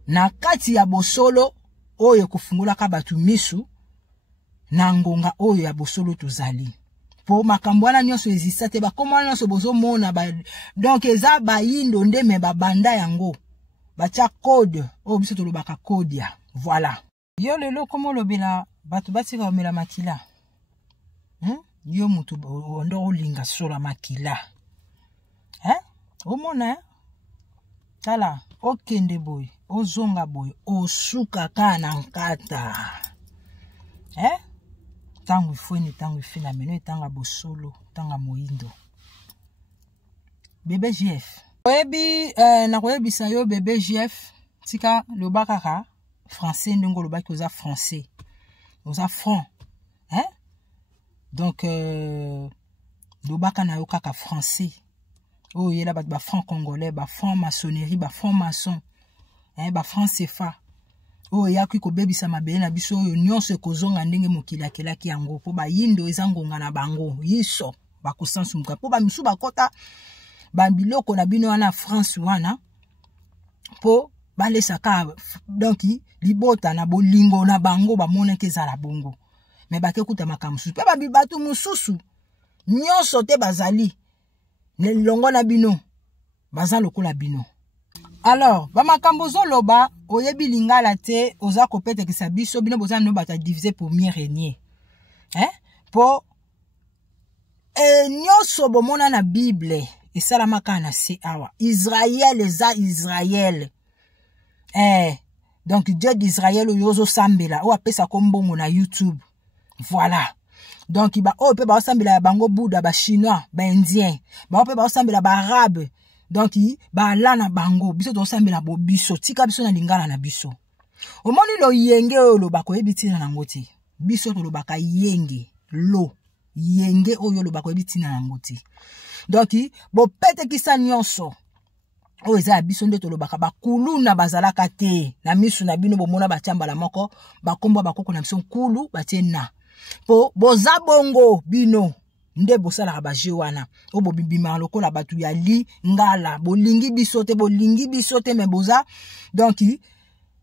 na kati ya bosolo oyo kufungula ka batu misu na ngonga oyo ya bosolo tozali po makambo wana nyonso ezisa te bakoma nyonso bozo mona ba donc eza ba yindo nde me babanda yango batia code o biso tolobaka code ya voilà yo lelo komo lobela bato batika omela makila yo mutu ondo olinga sola makila omona tala okende boy ozonga boy osuka kana nkata tango ifweni tango ifina meno tanga bosolo tanga moindo bébé JF oyebi na koyebisa yo bébé JF tika lobaka ka français ndongo lobaki oza français oza franc donc lobaka na yo kaka français oh yela ba franc congolais ba franc maçonnerie ba franc maçon ba franc CFA oh ya ko bebisa mabele na biso yo nyonso kozonga ndenge mokila kelaki yango po ba yindo ezangonga na bango yiso ba kosansu muka po ba misu bakota ba biloko na bino wana France wana po balesaka donc libota na bolingo na bango ba moneke za la bongo mais ba kekuta makamsu pe ba bibatu mususu nyonso te bazali ne longo na bino baza lokola bino alors ba makambo zoloba oyebi lingala te oza kopete kisa biso bino boza no bata diviser pour mieux régner po nyonso bomona na Bible esalamaka na se awa Israël eza Israël donc Dieu d'Israël oyozo sambela o apesa kombongo na YouTube voilà donc ba o pe ba sambela ya bango Bouddha ba chinois ba indien ba pe ba sambela ba arabe donc ba lana bango biso to sambela bo biso tika biso na lingala na biso omoni lo yenge oyo ba ko ebitina na ngoti biso to lo baka yenge lo yenge oyo lo ba ko ebitina na ngoti donc bo pete kisa nyonso o eza biso nde to lo baka bakulu na bazalaka te na misu na bino bomona bachambala moko bakombo bakoko na biso nkulu batiena po boza bongo bino nde bosala ba jewana o bobibima lokola batu ya li ngala bolingi biso te me boza donc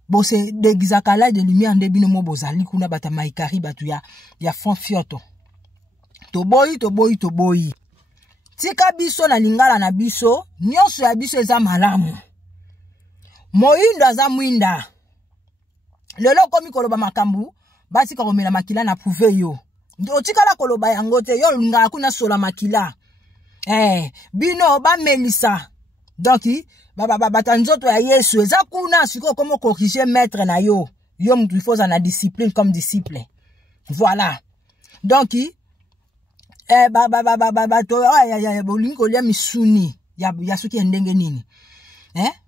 bose degizakala de lumière nde bino mo bozali kuna bata maikari batu ya fond fioto to boyi tika biso na lingala na biso nyonso ya biso eza malamu moindo aza mwinda lelo komi koloba makambu batika komela makila na prouve yo otikala koloba yango te yo ngala kuna sola makila bino ba melisa donc bata nzoto ya Yesu eza kuna siko komo corriger maître na yo mtu faut na discipline comme disciple voilà donc to ya bolingo lia misuni ya suki ndenge nini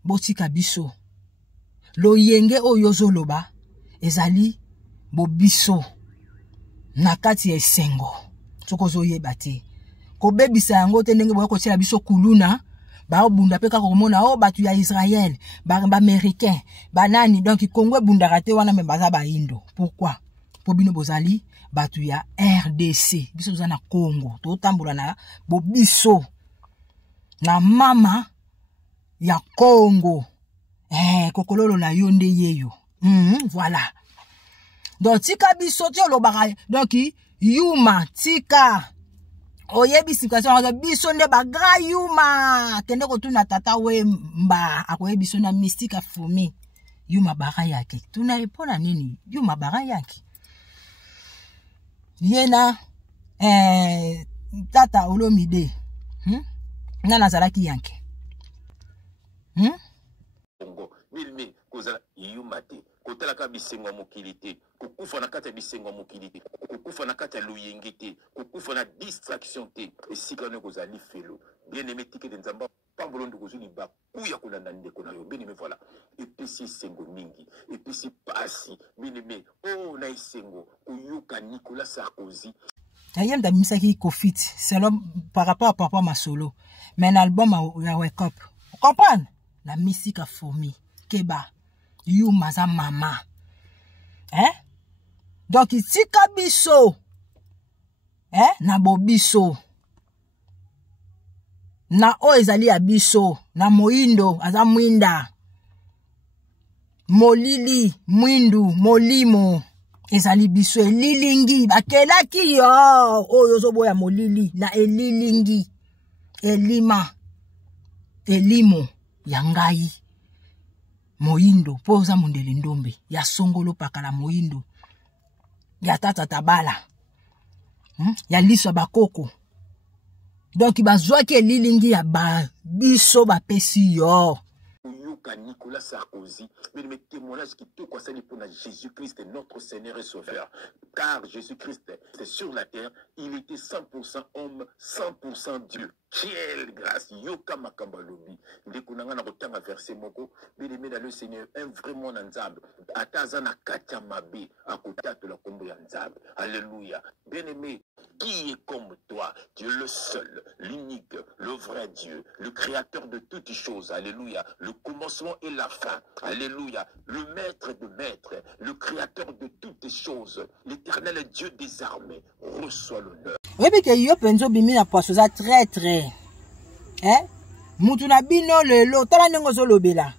botika biso lo yenge oyo zoloba ezali bobiso na kati ya esengo soko zoyeba te ko bebisa yango te ndenge boya ko tshela biso kuluna ba bunda pe ka komona batu ya Israël ba américain ba nani donc Congo bunda te wana me baza ba indo pourquoi po bino bozali batu ya RDC biso za na Congo to tambola na bobiso na mama ya Congo kokololo na yo nde yeyo voilà donc tika biso ti olobaka donc yuma tika oyebi situation biso nde bagra yuma kende kotuna tata we mba akoyebi biso na mystique afumi yuma bara yake tuna epona nini yuma bara yake yena tata Olomide nana zalaki yanke Congo milmi kozala yumate kotala ka bisengo mokilité kokufa na kata bisengo mokilité kokufa na kata luyenge te kokufa na distraction te esika ne kozali felo bien aimé tike de nzamba pambolondo kozuli ba kuya kolanda ndeko na yo bien aimé voilà et puis si sengo mingi et puis si pasi bien aimé na isengo kuyuka Nicolas Sarkozy ayem da misaki kofit selon par rapport à Papa Masolo mais un album ya wake up comprendre la musique a fourmi keba you maza mama donc tika biso na bobiso na o ezali ya biso na moindo aza mwinda molili mwindu molimo ezali biso elilingi bakelaki yo oyo zoboya molili na elilingi elimo yangai moyindo poza mondele ndombe ya songolo pakala moyindo ya tata tabala ya liso bakoko donc bazwaki elilingi ya biso bapesi yo Nicolas Sarkozy, mais mes témoignages qui te concernent pour Jésus-Christ, notre Seigneur et Sauveur. Car Jésus-Christ, c'est sur la terre, il était 100% homme, 100% Dieu. Quelle grâce! Yoka makambalobi. Ndekunanga na kotanga verset moko. Bien dans le Seigneur, un vraiment nzambe. Atazana katia mabe, akotato la kombo ya nzambe. Alléluia. Bien-aimé, qui est comme toi? Dieu le seul, l'unique, le vrai Dieu, le créateur de toutes choses. Alléluia. Le commencement et la fin. Alléluia. Le maître de maîtres, le créateur de toutes choses. L'éternel Dieu des armées. Reçois l'honneur. Oui, mais que yo penzo bimi na poisson ça très. Mutuna bino lelo tala nengo zolobela.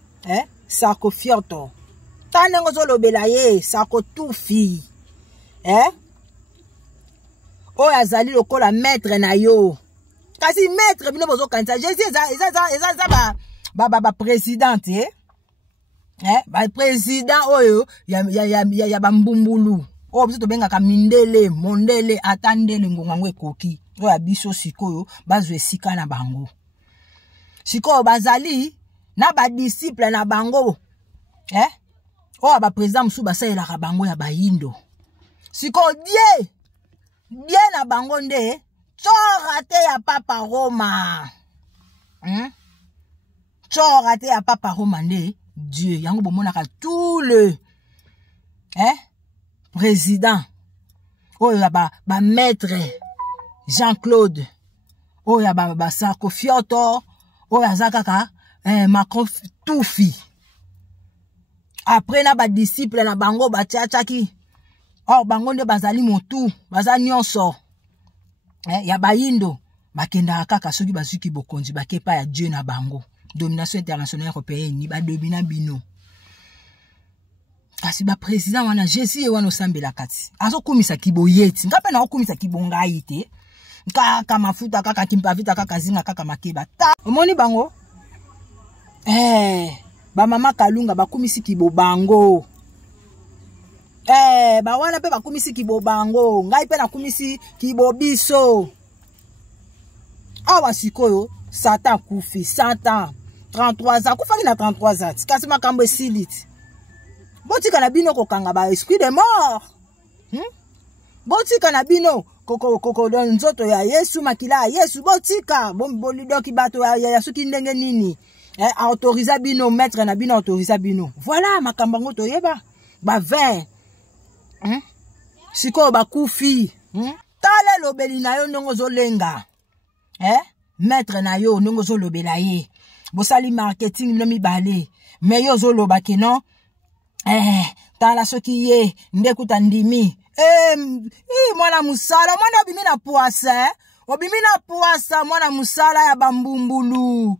Sako fioto. Tala nengo zolobela ye sako tufi. O azali lokola maître na yo. Kasi maître bino bozo kanisa. Je sais ça ba présidente ba président oyo ya bambumbulu. O biso to benga ka mindele mondele atandele ngongangwe koki. O ya biso sikoyo bazwe sika na bango. Sikoyo bazali na ba disciple na bango. O ba président musu basayela ka bango ya bayindo. Sikoyo die na bango nde chorate ya papa Roma. Chorate ya papa Roma nde Dieu yango bomona ka tout le président oh ya ba maître Jean-Claude oh ya ba Sarko Fioto oh ya zakaka Macron tufi après na ba disciple na bango ba tchaki oh bango nde bazali motu bazali nyonso ya bayindo bakenda kaka soki bazuki bokonzi bakepa ya Dieu na bango domination internationale européenne ni ba domina bino. Kasi ba président wana Jésus e wana osambela kati. Azo kumisa kiboyeti. Ngape na okumisa kibonga ite. Kaka mafuta kaka kimpavita kaka zinga kaka makeba. Ta omoni bango? Ba mama Kalunga bakumisi kibobango. Ba wana pe bakumisi kibobango. Ngai pe na kumisi kibobiso. Awa sikoyo Satan kufi 100 ans 33 ans kufaki na 33 ans. Kasi makambo esiliti. Botika na bino kokanga ba esprit de mort. Botika na bino koko don nzoto ya Yesu makila Yesu botika bolidoki bato ya suki ndenge nini. Autoriser bino maître na bino autoriser bino. Voilà makambo ngoto yeba ba 20. Siko ba kufi. Tale lobeli na yo ndongo zolenga. Maître na yo ndongo zolobela ye. Bosali marketing no mibale. Me yo zoloba kenon. Tala soki ye ndekuta ndimi mwana musala mwana obimi na poasa obimi na poasa mwana musala ya bambumbulu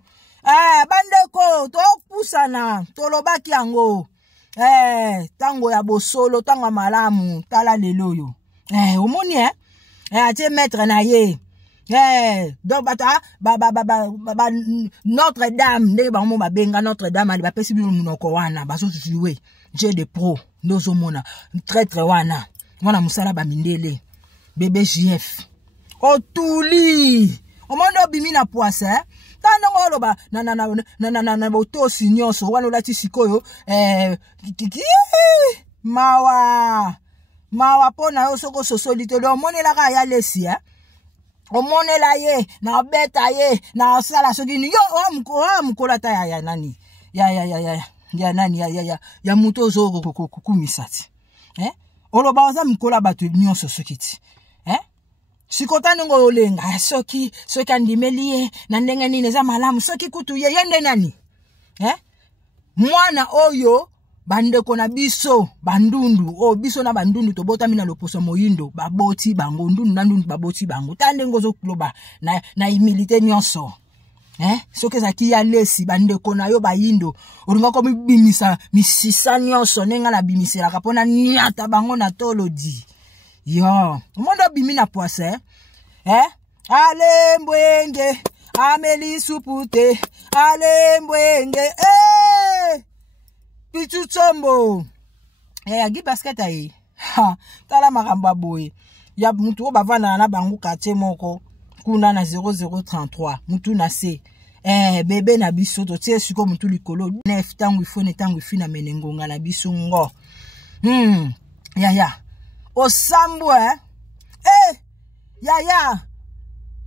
bandeko tokupusana tolobaki yango tango ya bosolo tango ya malamu tala lelo yo omoni atie maître na ye donc bata Notre Dame ndenge bango babenga Notre Dame ali bapesi bino munoko wana bazo jouer Dieu de pro nozo mona traître wana mwana musala ba mindele bébé JF otuli omondo bimi na poasa tano ngoloba na botosi nyonso wana lati sikoyo mawa pona yo soko sosolite do monela ka ya lesi omonela ye na beta ye na sala sogini yo mkola ta ya nani ya nani ya muto zo kukumisati oloba waza mkola batu nyonso sokiti sikota ngo olenga soki andimeli na ndenge nini za malamu soki kutu ye yende nani mwana oyo bandeko na biso bandundu biso na bandundu tobota mina loposo moyindo baboti bango ndundu na ndundu baboti bango tande ngozo kuloba na humilité nyonso soki zaki ya lesi bandeko na yo bayindo olinga ko bimisa misisa nyonso nenga na bimisela kapona nyata bango na tolodi yo mondo bimi na poise ale mbwenge ameli supute ale mbwenge Pichu Tsombo. Agi basket ayi. Ha, tala makamba boy. Ya mutu bavana na bangu quartier moko. Kuna na 0033. Mutu na se. Bebe na biso to tie suko mutu likolo. Nef tangu ifone tangu ifina menengonga na biso ngo. Ya. Osambo ya.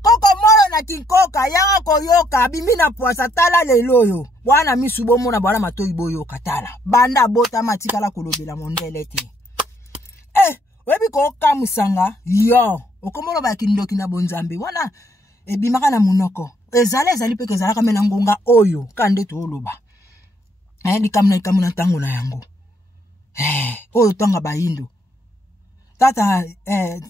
Koko moyo na kinkoka ya koyoka bimina poasa tala lelo yo. Bwana misubo mona bwana matoi boyo katala. Banda bota matikala kolobela mondele te. Webi ko kamusanga yo. Okomolo ba kindoki na bonzambe. Wana ebimaka na munoko. Ezali pe kezala kamela ngonga oyo kande to oloba. Likamuna tango na yango. Oyo tanga bayindo. Tata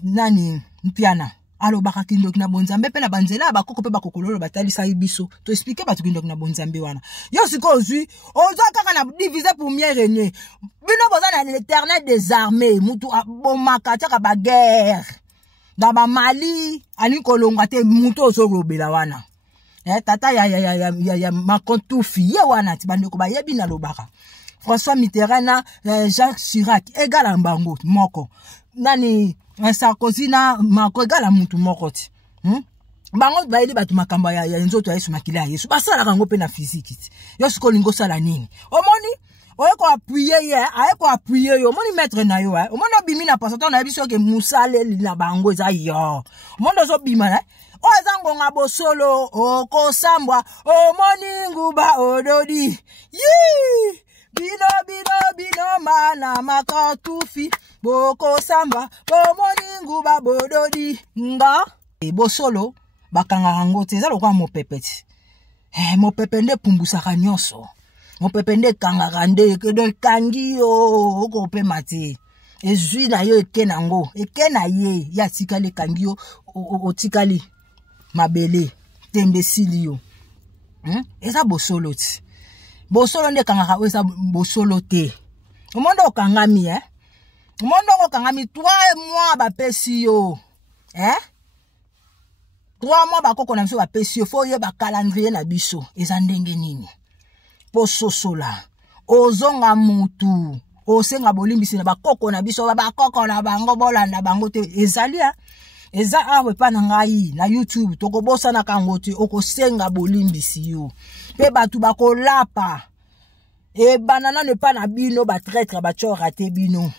nani mpiana. Alo baka kindoki na bonzambe pe na banzela bakoko pe bakokololo batalisa biso to expliquer batu kindoki na bonzambe wana yo siko ozwi ozo kaka na diviser pour mieux régner bino boza na l'éternel des armées mutu bomaka taka ba guerre na ba Mali ani kolonga te mutu ozo robela wana tata ya makontufi ye wana tibandeko ba yebi na lobaka François Mitterrand na Jacques Chirac egala mbango moko nani Sarkozy na mako egala mutu moko ti bango baeli batu makamba ya nzoto ya Yesu makila Yesu basala kango pe na physique ti yo siko lingo sala nini omoni oyeko appuyer ye ayeko appuyer yo omoni maître na yo omoni obimi na pasato na biso ke musale na bango za yo omoni zo bima na ozango ngabo solo okosambwa omoni nguba ododi yi Bino mana makatufi boko samba bomoni nguba bododi nga bosolo bakanga rango te zalo kwa mopepeti mopepe nde pumbusaka nyonso mopepe nde kangaka nde kedo kangi yo okope mate ezwi na yo eke na ye ya tikali kangi yo otikali mabele tembesili yo eza bosolo ti bosolo nde kangaka wesa bosolo te omondo okangami omondo okangami 3 mois bapesi yo 3 mois bakoko na biso bapesi yo fo ye ba calendrier na biso eza ndenge nini pososola ozonga mutu osenga bolimbisi na bakoko na biso bakoko na bango bolanda bango te ezali eza awe pa na ngai na YouTube tokobosa na kango te okosenga bolimbisi yo pe batu bakolapa banana ne pa na bino ba traître ba chora te bino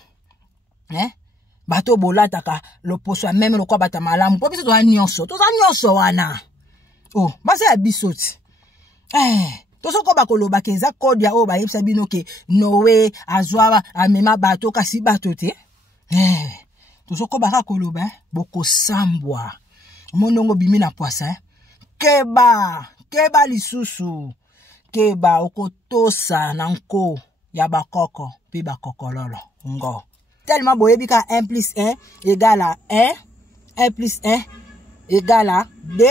bato bolataka loposo même lokwa bata malamu po biso to nyonso wana basa ya biso ti tosoko bakoloba ke eza code ya o ba yebisa bino ke Noé azwa amema bato kasi bato te tosoko baka koloba bokosambwa monongo bimi na poisa keba lisusu keba okotosa na nko ya bakoko pe bakokololo ngo tellement boyebika 1 plus 1 égale à 1 1 plus 1 égale à 2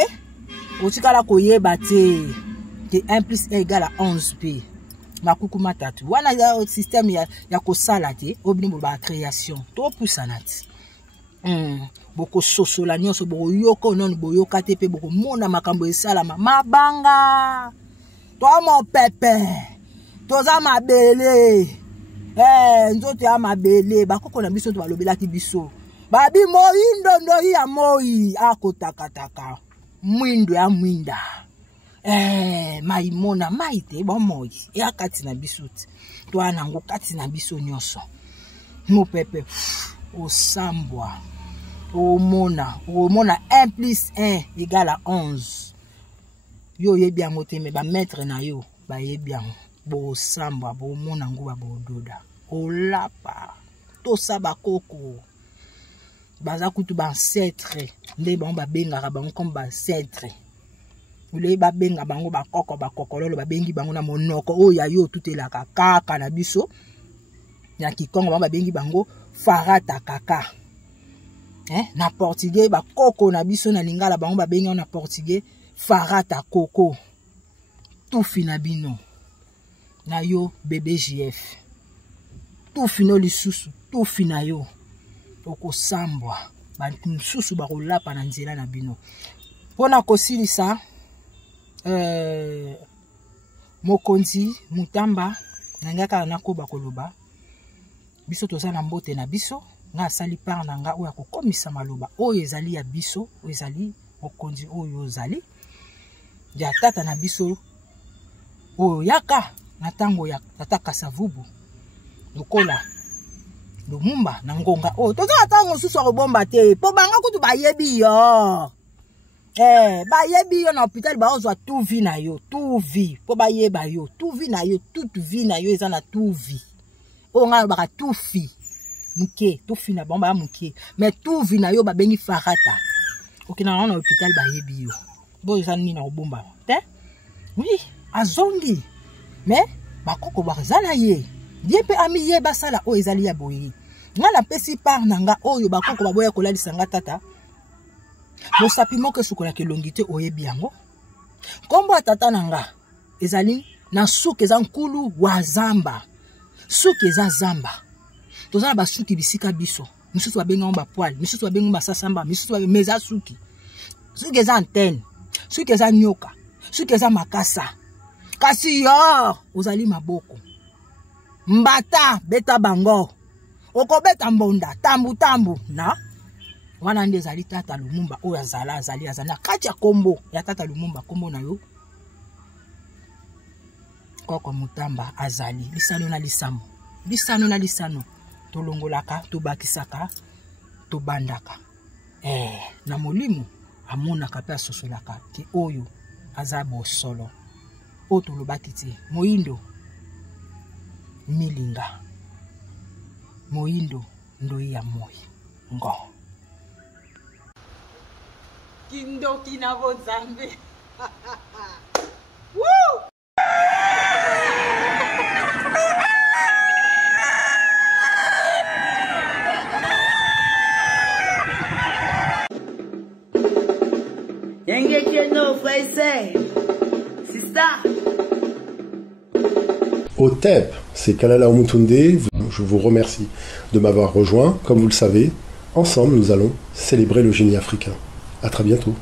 otikala koyeba te que 1 plus 1 égale à 11 p makuku matatu wana ya système ya kosala te obini ba création to pusana ti boko sosola nyonso boko yoko non boyoka te pe boko mona makambo esalama mabanga to mo pepe toza mabele nzoto ya mabele bakoko na biso to balobela ki biso babi moindo ndo ya moi akotakataka mwindo ya mwinda maimona maite bo moi ya kati na biso to anango kati na biso nyonso mo pepe osambwa omona 1 plus 1 égale à 11 yo yebi yango te me ba maître na yo ba yebi yango bo samba bo mona nguba bododa olapa to saba koko baza kutu ba ancêtre nde bango ba bengaka bango comme ba ancêtre ule ba benga bango ba kokololo ba bengi bango na monoko o ya yo tutelaka kaka na biso ya kikongo ba bengi bango farata kaka na portugais ba koko na biso na lingala bango ba bengi na portugais farata koko tufi na bino na yo BBJF tufi no lisusu tufi na yo okosambwa bantu mususu bakolapa na nzela na bino pona kosilisa mokonzi Mutamba nangaka nakoba koloba biso toza na mbote na biso nga asali par na nga oya kokomisa maloba oyo ezali ya biso oyo ezali mokonzi oyo ezali ya tata na biso oyo yaka na tango ya tata Kasavubu lokola Lumumba na ngonga oyo toza na tango susu akobomba te po banga kutu bayebi yo bayebi yo na hôpital baozwa tout vie na yo tout vie po bayeba yo tout vie na yo toute vie na yo eza na tout vie o nga baka tout vie muke tout vie na bomba muke mais tout vie na yo babengi farata okina na hôpital bayebi yo bo eza nini na obomba te oui azongi mais bakoko bazala ye die pe ami ye basala o ezali ya boye nga na pesi par nanga oyo bakoko baboya kolalisa nga tata mosapi moko sukola kelongite oyebi yango kombo tata nanga ezali na suki eza nkulu wa zamba suki eza zamba tozana basuki bisika biso misusu babenga ba poil misusu babenga basasamba misusu meza suki eza antenne suki eza nyoka suki eza makasa kasi yo ozali maboko mbata beta bango okobeta mbonda tambu na wana nde ezali tata Lumumba oyo azali na kati ya kombo ya tata Lumumba kombo na yo koko mutamba azali lisano na lisano tolongolaka tobakisaka tobandaka na molimo amonaka pe asosolaka ke oyo aza bosolo oyo tolobaki te moyindo milinga moyindo ndoi ya moi ngo kindoki na bozambe woo. OTEP, c'est Kalala Omutunde. Je vous remercie de m'avoir rejoint. Comme vous le savez, ensemble, nous allons célébrer le génie africain. À très bientôt.